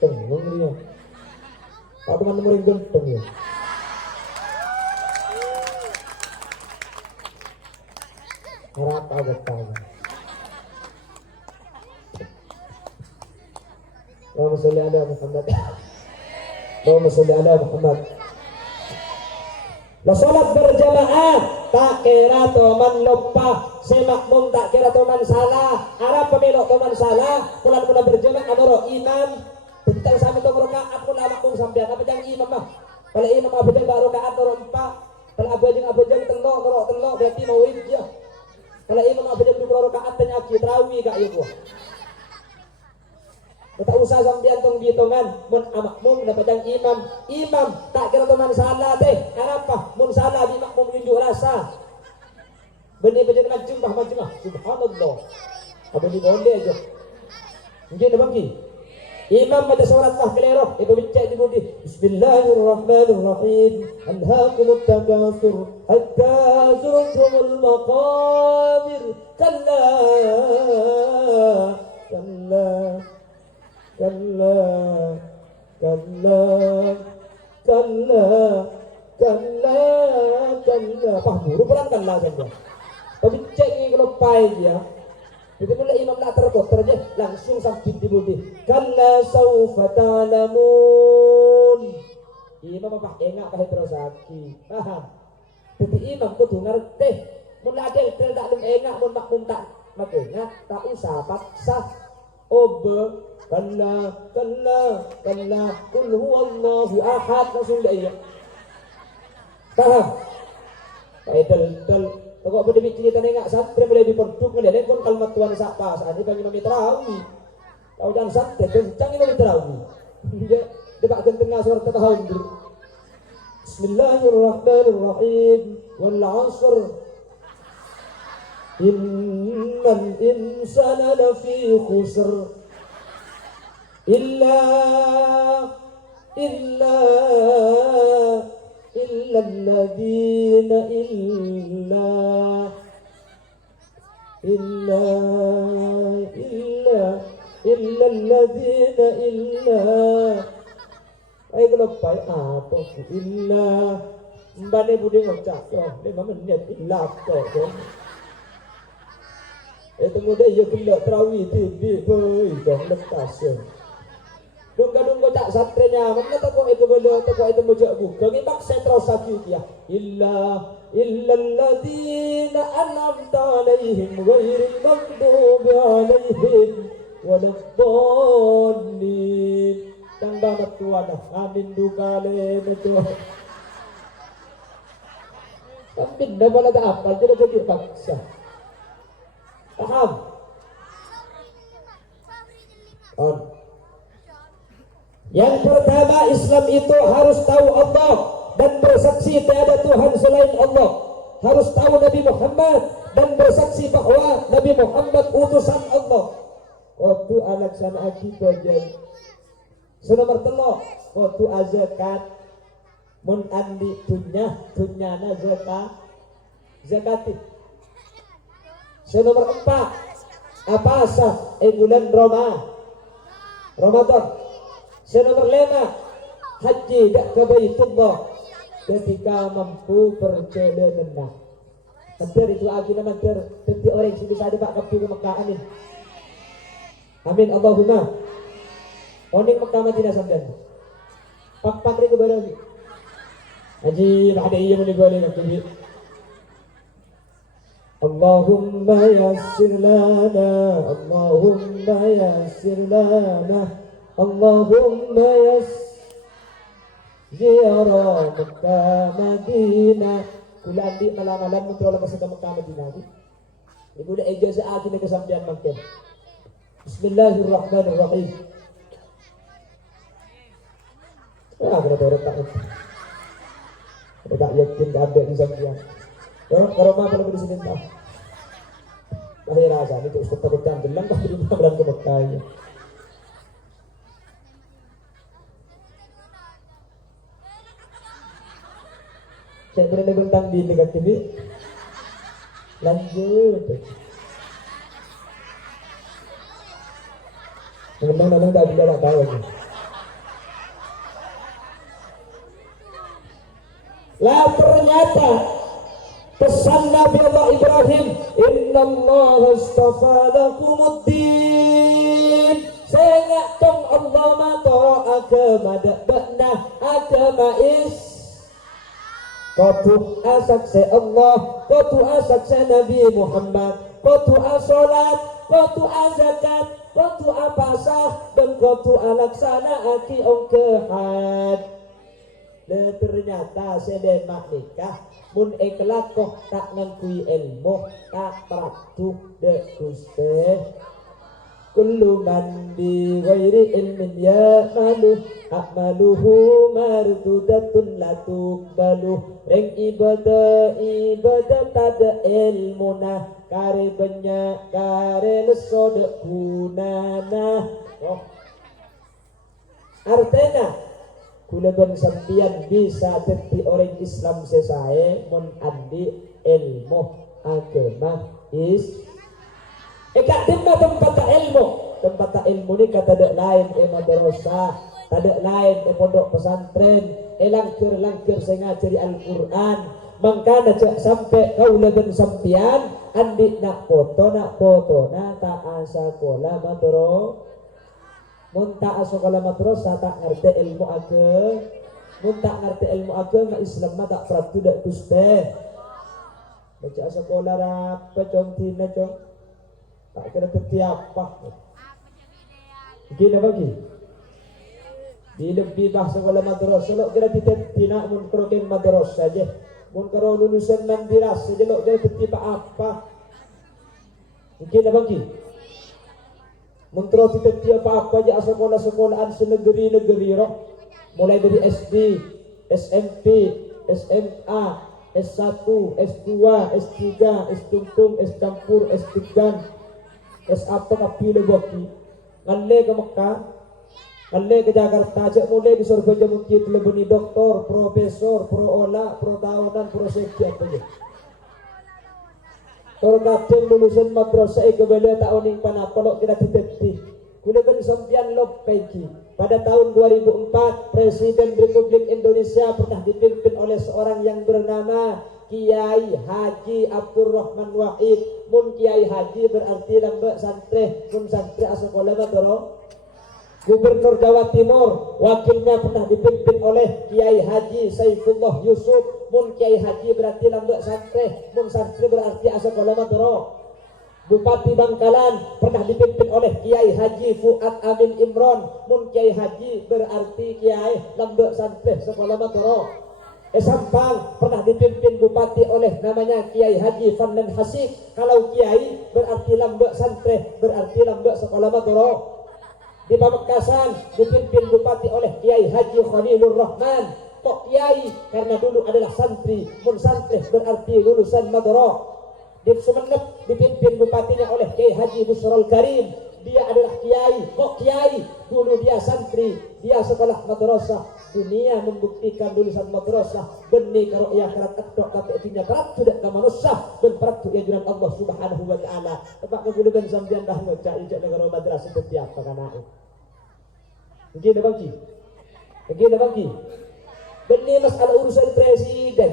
Tengong dia. Pak teman nomor yang gentong ya. Harap agak tahu. Allahumma sholli ala Muhammad. Allahumma sholli ala Muhammad. La salat berjamaah tak kira teman lupa, si makmum tak kira teman salah. Arab pemilok teman salah, pulang pulang berjamaah anoro imam. Kita sampai tong rakaat pun makmum sampai apa yang imam mah. Kalau imam abu jeng baru rakaat noro 4, kalau abu jeng telok berarti mau dia. Kalau imam abu jeng 2 rakaat penyakit tarawih kak ibu. Tak usah sampean tong dihitungan mun makmum dapat yang imam tak kira teman salah teh apa mun salah di makmum unjuk rasa benih berjalan majmah subhanallah apa di bonde aja mungkin bangki imam baca surat lah kelero itu bicak di budi bismillahirrahmanirrahim alhaakumut takatsur hatta zurtumul maqabir kalla pahmuru pelan kalla saja tapi cek ini kalau pai dia jadi mulai imam nak terkotor aja langsung sampai di budi kalla saufa ta'lamun imam apa enak kah terus aki paham jadi imam kudu ngerti mulai ada tel tak enak mun makmum tak makanya tak usah paksa obe kalla kul huwallahu ahad langsung dia paham tel kok pada bikin cerita nengak santri mulai diperduk ngelihat kon kalimat Tuhan sak pas ini bagi imam tarawih kau dan santri kencang imam tarawih dia depak tengah suara tahun bismillahirrahmanirrahim wal 'asr innal insana lafi khusr illa الذين ay kelopay apa illa mbane budi ngocak loh 5 menit illa to itu muda yo kilo tarawih tibi boy dong lepas Dung tak satrenya mana tak itu boleh tak itu mojok buka ni bak setro sakit ya illa alladziina an'amta 'alaihim ghairil maghdubi 'alaihim waladdallin tambah tuan amin dukale betul tapi dah bala tak apa jadi paksa paham yang pertama Islam itu harus tahu Allah dan bersaksi tiada Tuhan selain Allah, harus tahu Nabi Muhammad dan bersaksi bahwa Nabi Muhammad utusan Allah. Waktu alaksana kita jadi senomor telok waktu azakat mun andi tunyana zakati senomor 4 apa sah bulan Ramadan. Senomor 5 haji dak ke Baitullah ketika mampu perjalanan. Nanti itu agina nanti orang yang bisa ada pak ke Mekah amin. Amin Allahumma. Oning Mekah Madinah sampean. Pak ri ke barang. Haji ada iya muni boleh nak jadi. Allahumma yassir lana Allahumma ziarah Mekah Madinah kula andi malam-malam mentrola ke Mekah Madinah ibu dah ijazah kita kesampean makan bismillahirrahmanirrahim kena orang tak yakin ada di sampean kalau mah kalau di sini tak akhir azan itu ustaz takutan jelang bah di bulan ke Mekah Saya berani bentang di dekat TV. Lanjut. Teman-teman tak bisa tak tahu. Lah ternyata pesan Nabi Allah Ibrahim, innallaha astafa lakumuddin. Saya tong Allah ma tara agama dakna agama is. Qatu asak se Allah, qatu asak se Nabi Muhammad, qatu asolat, qatu azakat, qatu apasah dan qatu alaksana aki ongkehad. Ternyata sedemak nikah mun ikhlas tak ngangkui ilmu tak praktuk de Gusti kullu man bi ghairi ilmin ya malu akmaluhu mardudatun la tuqbalu ring ibadah tada ilmuna kare banyak kare leso de gunana artena kula ben sampian bisa dadi orang Islam sesae mun andi ilmu agama is kak dimna tempat tempat ilmu ni kata dak lain madrasah tadak lain pondok pesantren langkir sing ngajari Al-Qur'an mangkana cak sampai kaula ben sampian andi nak foto na ta asa kola madro mun tak sekolah madrasah tak ngerti ilmu agama mun tak ngerti ilmu agama Islam mah tak peratu dak Gusti baca sekolah apa cong tina cong tak kira teti apa gini bagi di bah sekolah madrasah lo kira teti nak mun kroken madrasah saja mun karo lulusan mandiras saja lo kira teti apa gini bagi mentro kita tiap apa aja sekolah-sekolahan senegeri-negeri roh mulai dari SD, SMP, SMA, S1, S2, S3, S tungtung, S campur, S tiga, S apa kapile baki ngalle ke Mekah ngalle ke Jakarta aja mulai di survei mungkin lebih doktor, profesor, pro olah, pro tahunan, pro sekian aja orang kadang lulusan madrasah kebela tahun yang panapolok kita diteti kuda ben sampian lop pegi pada tahun 2004 Presiden Republik Indonesia pernah dipimpin oleh seorang yang bernama Kiai Haji Abdurrahman Wahid mun Kiai Haji berarti lambak santri mun santri asekolah madro Gubernur Jawa Timur wakilnya pernah dipimpin oleh Kiai Haji Saifullah Yusuf mun Kiai Haji berarti lambak santri mun santri berarti asekolah madro Bupati Bangkalan pernah dipimpin oleh Kiai Haji Fuad Amin Imron mun Kiai Haji berarti Kiai lambak santri sekolah madro Sampang pernah dipimpin bupati oleh namanya Kiai Haji Fadlan Hasib kalau Kiai berarti lambak santri berarti lambak sekolah madro di Pamekasan dipimpin bupati oleh Kiai Haji Khalilur Rahman kok Kiai karena dulu adalah santri mun santri berarti lulusan madro di Sumenep dipimpin bupatinya oleh Kiai Haji Busrul Karim dia adalah Kiai kok Kiai dulu dia santri dia sekolah madrasah dunia membuktikan lulusan madrasah benih karo ya kerat atok tapi artinya kerat tidak ke manusia dan kerat itu ajaran Allah Subhanahu wa taala tempat kegudugan sampean dah ngecak ijak negara madrasah setiap kanake begini bagi benih masalah urusan presiden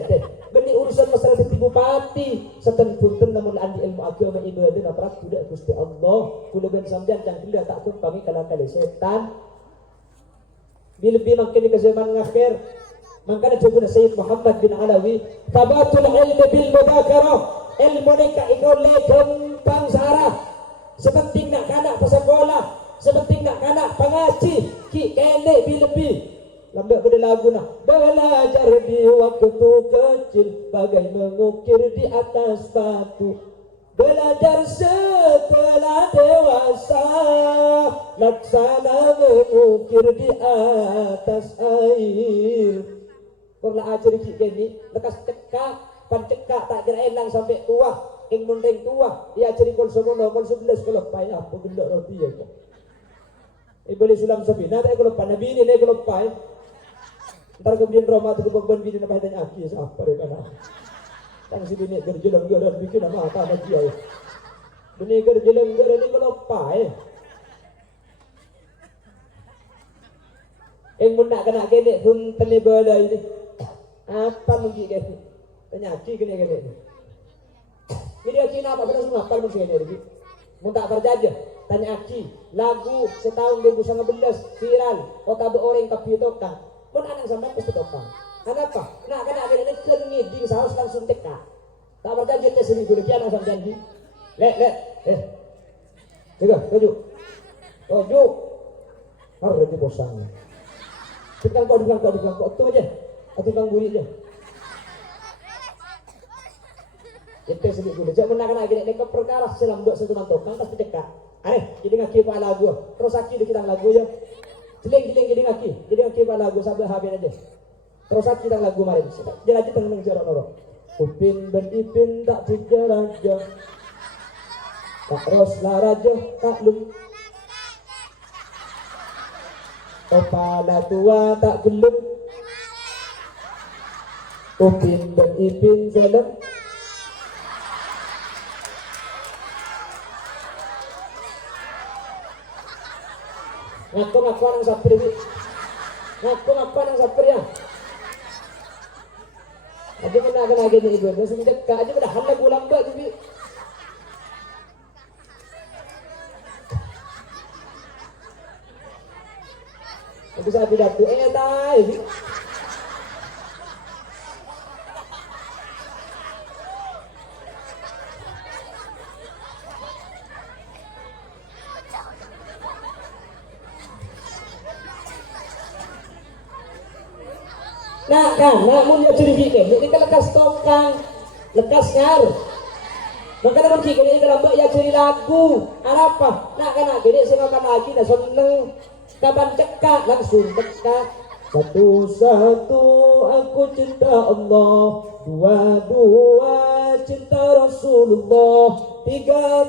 benih urusan masalah jadi bupati setentu namun andi ilmu agama ibadah dan aparat tidak Gusti Allah kudugan sampean yang tidak tak kami kala-kala setan lebih makin ke zaman akhir makanya jabuna Sayyid Muhammad bin Alawi tabatul ilmi bil mudzakarah ilmu nikah ikole gampang sarah sepenting nak kanak pesekolah sepenting nak kanak pengaji ki kene lebih lambak pada lagu nah belajar di waktu kecil bagai mengukir di atas batu belajar setelah dewasa laksana mengukir di atas air pernah ajar gini lekas cekak pancekak tak kira elang sampai tua ing munding tua diajari kol 10 kol 11 kol pai apa benda roti ya iblis sulam sabina tak kol pan nabi ni kol pai Ntar kemudian Roma itu kebeban bini apa tanya aki siapa dia kan? Tang si bini kerja lagi ada bikin nama apa aja ya. Bini kerja lagi ada ni kalau apa ya? Mun nak kena gede pun telebala ini. Apa mungkin gede? Tanya aki gede. Video Cina apa benar semua? Apa mungkin gede? Mun tak berjajah. Tanya aki lagu setahun 2019 viral kota beoreng tapi tokang. Pun anak sampai pasti tokang. Kenapa? Nah kan akhirnya ini ngiding saus langsung teka. Tak berjanji tes ini gue anak sampai janji. Jaga, tuju. Harus di bosan. Tukang kau tu aja. Atau tukang buri aja. Itu sedikit gue. Jangan menakan akhirnya ini perkara selam dua satu tokang pasti teka. Jadi ngaki pak lagu. Terus aki di kita lagu ya. Jeling jadi ngaki pak lagu sampai habis aja. Terus aki kita lagu main. Jadi aja tengah jarak noro. Upin ben ipin tak tiga raja. Tak roslah raja tak lum. Kepala tua tak gelum. Upin ben ipin gelum. Ngaku nang sapri. Ngaku nang sapri ya. Aja kena lagi ni ibu. Masih dekat aja dah hal lagu lambat tu. Aku sabi datu tai. Namun dia curi bikin, jadi kan lekas tokang, lekas ngar. Maka namun kiki ini kalau mbak ya curi lagu, apa? Nak gini saya makan lagi, dah seneng. Kapan cekak langsung cekak. Satu aku cinta Allah, dua cinta Rasulullah, tiga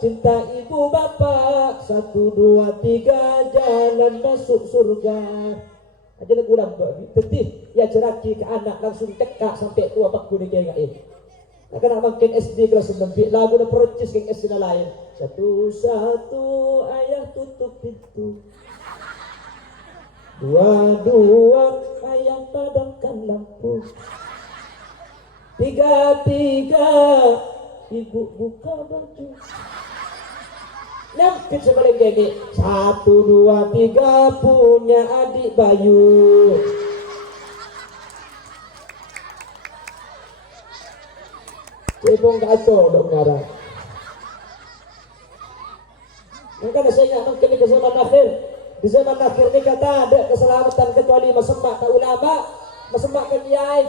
cinta ibu bapak, 1, 2, 3 jalan masuk surga. Aja lagu lambat tetih ya ceraki ke anak langsung cekak sampai tua pak kuning kayak ini. Nak nak makin SD kelas 9 lagu dah percis ke SD lain. Satu ayah tutup pintu. Dua ayah padamkan lampu. Tiga ibu buka baju. Nampak sebalik gini 1, 2, 3 punya adik Bayu. Cebong kacau dok ngarang. Maka saya ingat mungkin di zaman akhir. Di zaman akhir ini kata ada keselamatan kecuali masemak ke ulama, masemak ke kiai.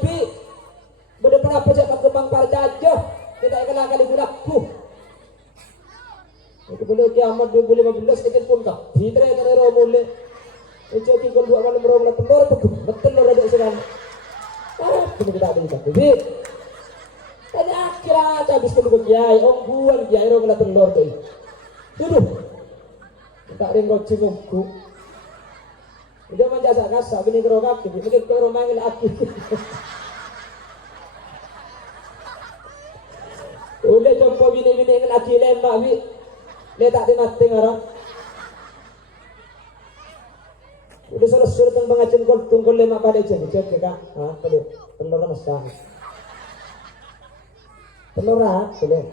Berdepan apa siapa kembang parjajah. Kita kenal kali gunaku. Itu boleh kiamat 2015 ikut pun tak. Hidra dari romule. Itu tinggal 2 malam romule telur betul ada sekarang. Kita tidak ada ikan. Jadi tanya akhirat habis kedua kiai, buan kiai romule telur tu. Duduk. Tak ringgok cingungku. Dia menjasa kasak bini gerogak. Mungkin ke rumah yang laki. Udah jumpa bini-bini yang laki lembak bi. Dia tak dimati ngarang. Udah selesai tentang pengacin tungkol lemak pada jen. Cek kak. Boleh. Telur mesra. Telur boleh.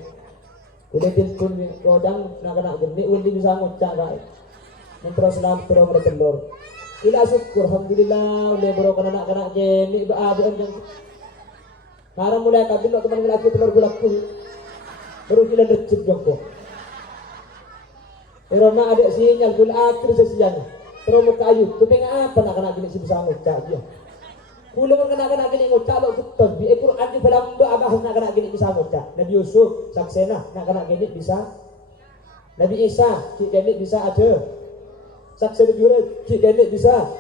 Udah dilpun kodang nak geni. Undi bisa ngucak kak. Terus selam terus telur. Ila syukur alhamdulillah. Udah bro kena geni. Baabuan jeng. Sekarang mulai kabin teman laki telur gulak pun. Baru kita decip jongkok. Irona ada sinyal gula akhir sesian. Terus muka ayu. Tu pengen apa nak kena gini si bisa ngucap dia. Kulo kan kena gini ngucap lo betul. Di Quran di dalam doa bahas nak kena gini bisa ngucap. Nabi Yusuf saksena nak kena gini bisa. Nabi Isa cik gini bisa ada. Saksena jure cik gini bisa.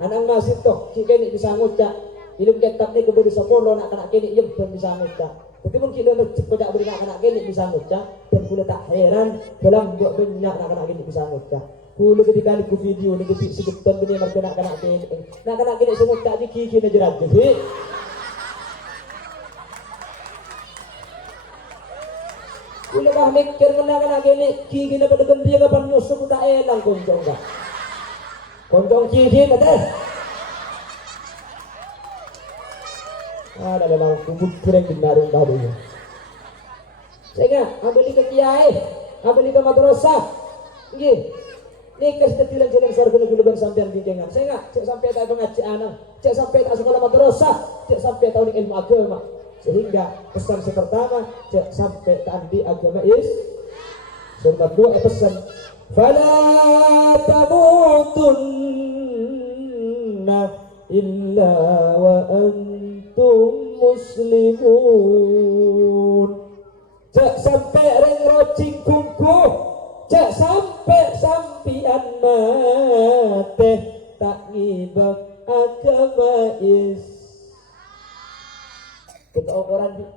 Anak masih toh cik gini bisa ngucap. Ilmu kitab ni keburu sepuluh nak kena gini ia pun bisa ngucap. Tapi mungkin dia cik pejak beri nak kena gini bisa ngucap. Dan kulo tak heran dalam buat banyak nak kena gini bisa ngucap. Kulo ketika di video ni ketik sebeton gini mereka nak kena kene. Nak kena kene semua tak di kiki na jerat jadi. Kulo bah mikir kena kene kiki na pada ganti ka pan nyusuk ta elang konjong ka. Konjong kiki na deh. Ada memang kubur kurang dinarung barunya. Saya ambil ke kiai, ambil ke madrasah. Nggih. Nikah sudah tilang-tilang surga neguluban sampean bijengan. Saya enggak cek sampai tak ngaji anak, cek sampai tak sekolah madrasah, cek sampai tahu ilmu agama. Sehingga pesan pertama cek sampai tak di agama is. Nomor 2 pesan fala tamutunna illa wa antum muslimun. Cek sampai reng rocing kungku, cek sampai sampian mate tak ngibak agama is. Kita ukuran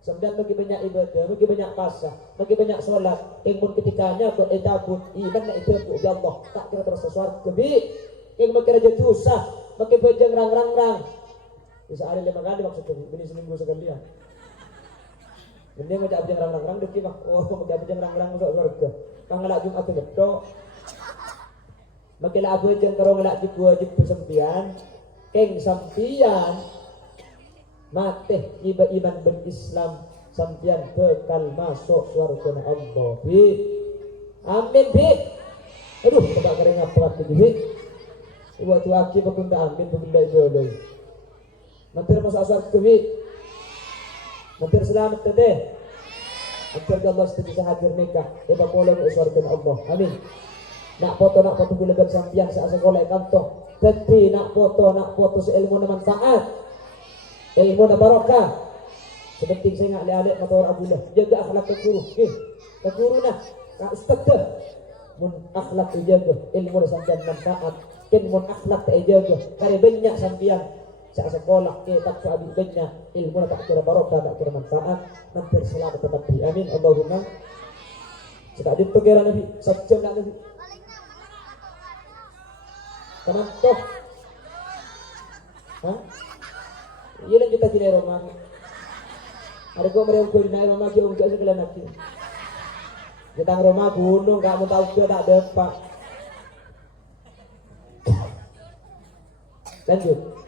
sebenarnya bagi banyak ibadah, bagi banyak pasah, bagi banyak solat. Yang ketikanya aku takut iman na itu aku Allah tak kira terus sesuatu kebi. Yang bagi raja dosa, bagi bejeng rang. Bisa ada 5 kali maksudnya, beli seminggu sekali ya. Mending macam bejeng rang deki mah. Oh, macam bejeng rang masuk surga. Pangalak Jumat tu betul. Makilah abu jeng karong lak juga wajib persempian. Keng sampian mate iman berislam sampian bekal masuk surga Allah. Bi. Amin bi. Aduh, tak kering apa tu bi. Waktu akhir berkunda amin berkunda jodoh. Mantir masuk surga bi. Mantir selamat tadi. Agar Allah setuju hadir nikah, eba pola ke surga Allah. Amin. Nak foto bulagan sampian saat sekolah kantor. Tapi nak foto seilmu na manfaat, ilmu na barokah. Sepenting saya nak lihat motor Abdullah. Jaga akhlak keguru. Keguru nah, ustaz tu. Mun akhlak jaga, ilmu na sampian manfaat. Ken mun akhlak tak jaga, kare banyak sampian. Saat sekolah tak abi banyak ilmu tak kira barokah tak kira manfaat nanti selamat tempat di amin Allahumma. Sudah dipikirkan Nabi sajam nak Nabi kanan toh iya lang kita di rumah ada kau mereka di rumah kita enggak sekalian nanti kita rumah gunung kamu tahu dia tak ada pak lanjut.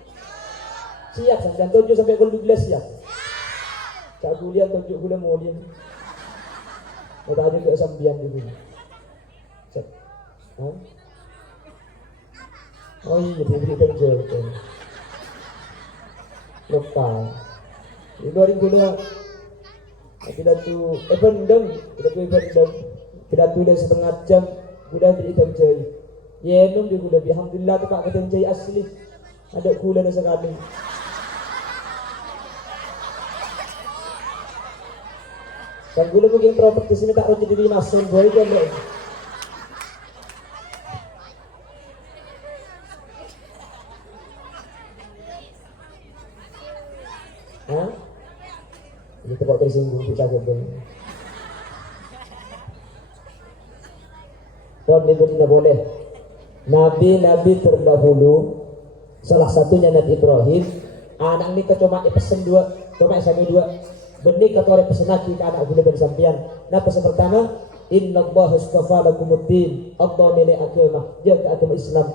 Siap sampai 7 sampai 12 siap. Cak bulian 7 bulan mulian. Mau tanya ke sambian dulu. Oh iya, diberi kerja betul. Lokal. Di 2002 pidato pidato dah setengah jam sudah jadi kerja. Yenum dia sudah alhamdulillah tu pak kerja asli. Ada gula dan sekali. Dan gula mungkin properti sini tak roti di masun boleh kan deh. Ini tempat tersinggung kita gitu. Tuan ibu tidak boleh. Nabi terdahulu, salah satunya Nabi Ibrahim, anak ni cuma pesen 2, cuma sampai 2. Benih kata orang pesan lagi ke anak gula bersampian. Nah pesan pertama, Inna Allah istafa lakumuddin. Allah milih agama, jaga agama Islam.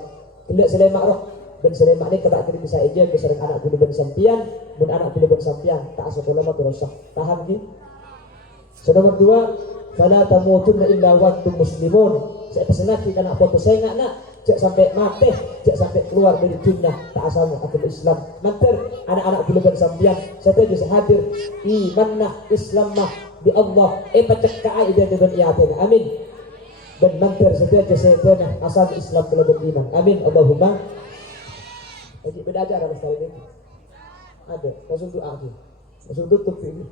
Tidak selemak roh. Ben selemak ni kata kita bisa aja ke serang anak gula bersampian. Ben anak gula bersampian tak asal lama terusah. Tahan ki. Nomor 2, fala tamutunna illa wa antum muslimun. Saya pesan lagi ke anak foto saya enggak nak. Cek sampai mati, cek sampai keluar dari dunia tak asal agama Islam. Manter anak-anak gula bersampian. Saya bisa hadir iman nah Islam nah di Allah. Pacek kai dan iatin. Amin. Dan manter saya nah asal Islam kalau beriman. Amin. Allahumma. Lagi beda aja dalam sekali ini. Ada. Langsung doa aja. Langsung tutup ini.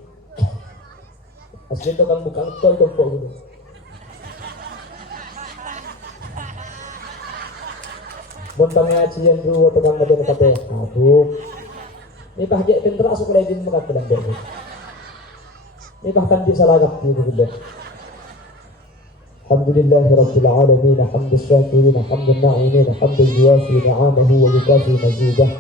Asli tukang buka tol kok gitu. Bontang ngajian dulu tukang ngajian kata aduh ini pah jek pinter asuk lejin makat bilang ini pah tandi salah gak gitu. Alhamdulillahi Rabbil Alamin, hamdus syakirin, hamdun na'imin, hamdun yuafi ni'amahu wa yukafi mazidah.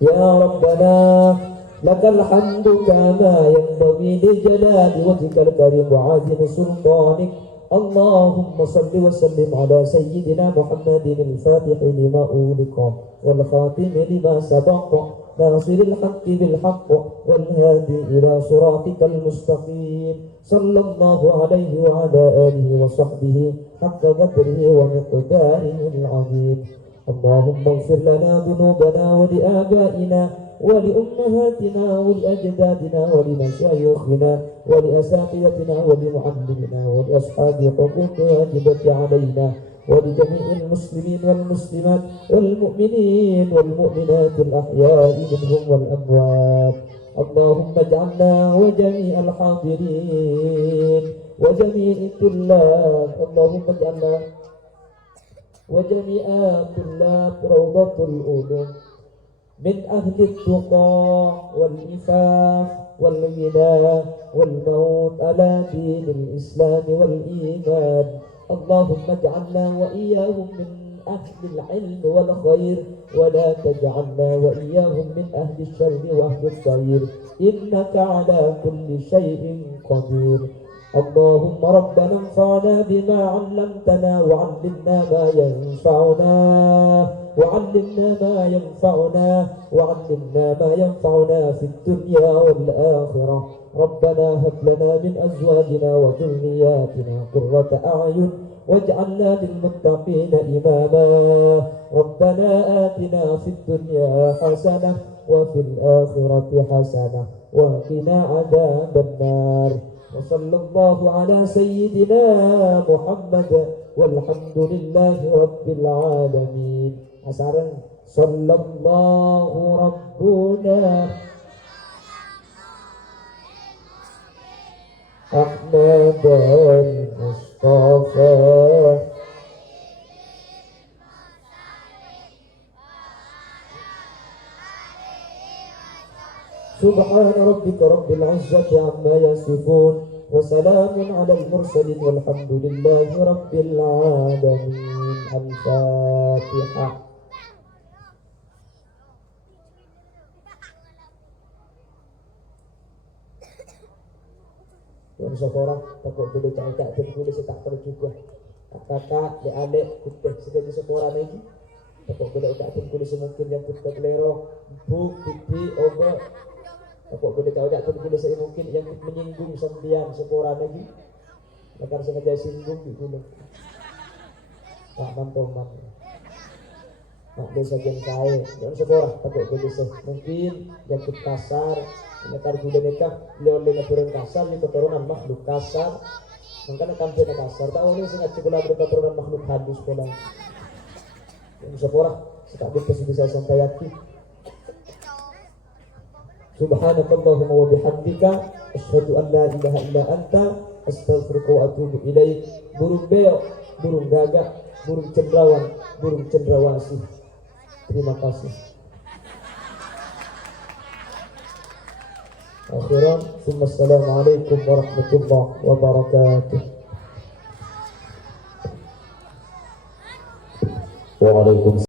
Ya Rabbana lakal hamdu kama yanbaghi li jalali wajhikal karim wa 'azimi sultanik. Allahumma salli wa sallim ala sayyidina Muhammadin al-fatih lima uliqa wal khatim lima sabaqa nasiril haqqi bil haqq wal hadi ila siratikal mustaqim. Sallallahu alaihi wa ala alihi wa sahbihi haqqa qadrihi wa miqdarihi al-'azim. Allahumma ighfir lana dhunubana wa li abaina wa li ummahatina wa li ajdadina wa li masyayikhina wa li asatidatina wa li muallimina wa li ashabi huquqi wajibati alaina wa li jami'il muslimin wal muslimat wal mu'minin wal mu'minat al ahya'i minhum wal amwat. Allahumma ij'alna wa jami'al hadirin wa jami'it tullab. Allahumma ij'alna wa jami'a tullab rawdatul ulum min ahli at-tuqa wal ifaf wal ghina wal maut ala dinil islam wal iman. Allahumma ij'alna wa iyyahum min ahli al-ilm wal khair wa la taj'alna wa iyyahum min ahli ash-sharr wa ahli ad-dair innaka ala kulli shay'in qadir. اللهم ربنا انفعنا بما علمتنا وعلمنا ما ينفعنا وعلمنا ما ينفعنا في الدنيا والآخرة. ربنا هب لنا من أزواجنا وذرياتنا قرة أعين واجعلنا للمتقين إماما. ربنا آتنا في الدنيا حسنة وفي الآخرة حسنة وقنا عذاب النار. وصلى الله على سيدنا محمد والحمد لله رب العالمين. أسعرا صلى الله ربنا أحمد المصطفى سبحان ربك رب العزة عما يصفون وسلام على المرسلين والحمد لله رب العالمين. الفاتحة. Yang seorang takut boleh cakap tertulis tak perlu juga. Kakak, adik, kutip sekali seorang lagi. Takut boleh cakap tertulis mungkin yang kutip lero, buk, pipi, obat. Takut boleh cakap tertulis saya mungkin yang menyinggung sembilan seorang lagi. Akan sengaja singgung di dulu. Tak mantoman. Tak bisa yang saya. Yang seorang takut boleh mungkin yang kasar. Nekar kuda nekah leon turun kasar ni keturunan makhluk kasar. Makanya kan dia kasar. Tahu ni sangat sekolah berketurunan makhluk halus pola. Yang seorang setak bisa sampai yakin. Subhanakallahumma wa bihamdika asyhadu an la ilaha illa anta astaghfiruka wa atubu ilaik. Burung beo, burung gagak, burung cendrawan, burung cendrawasih. Terima kasih. Akhiran, assalamualaikum warahmatullahi wabarakatuh. Waalaikumsalam.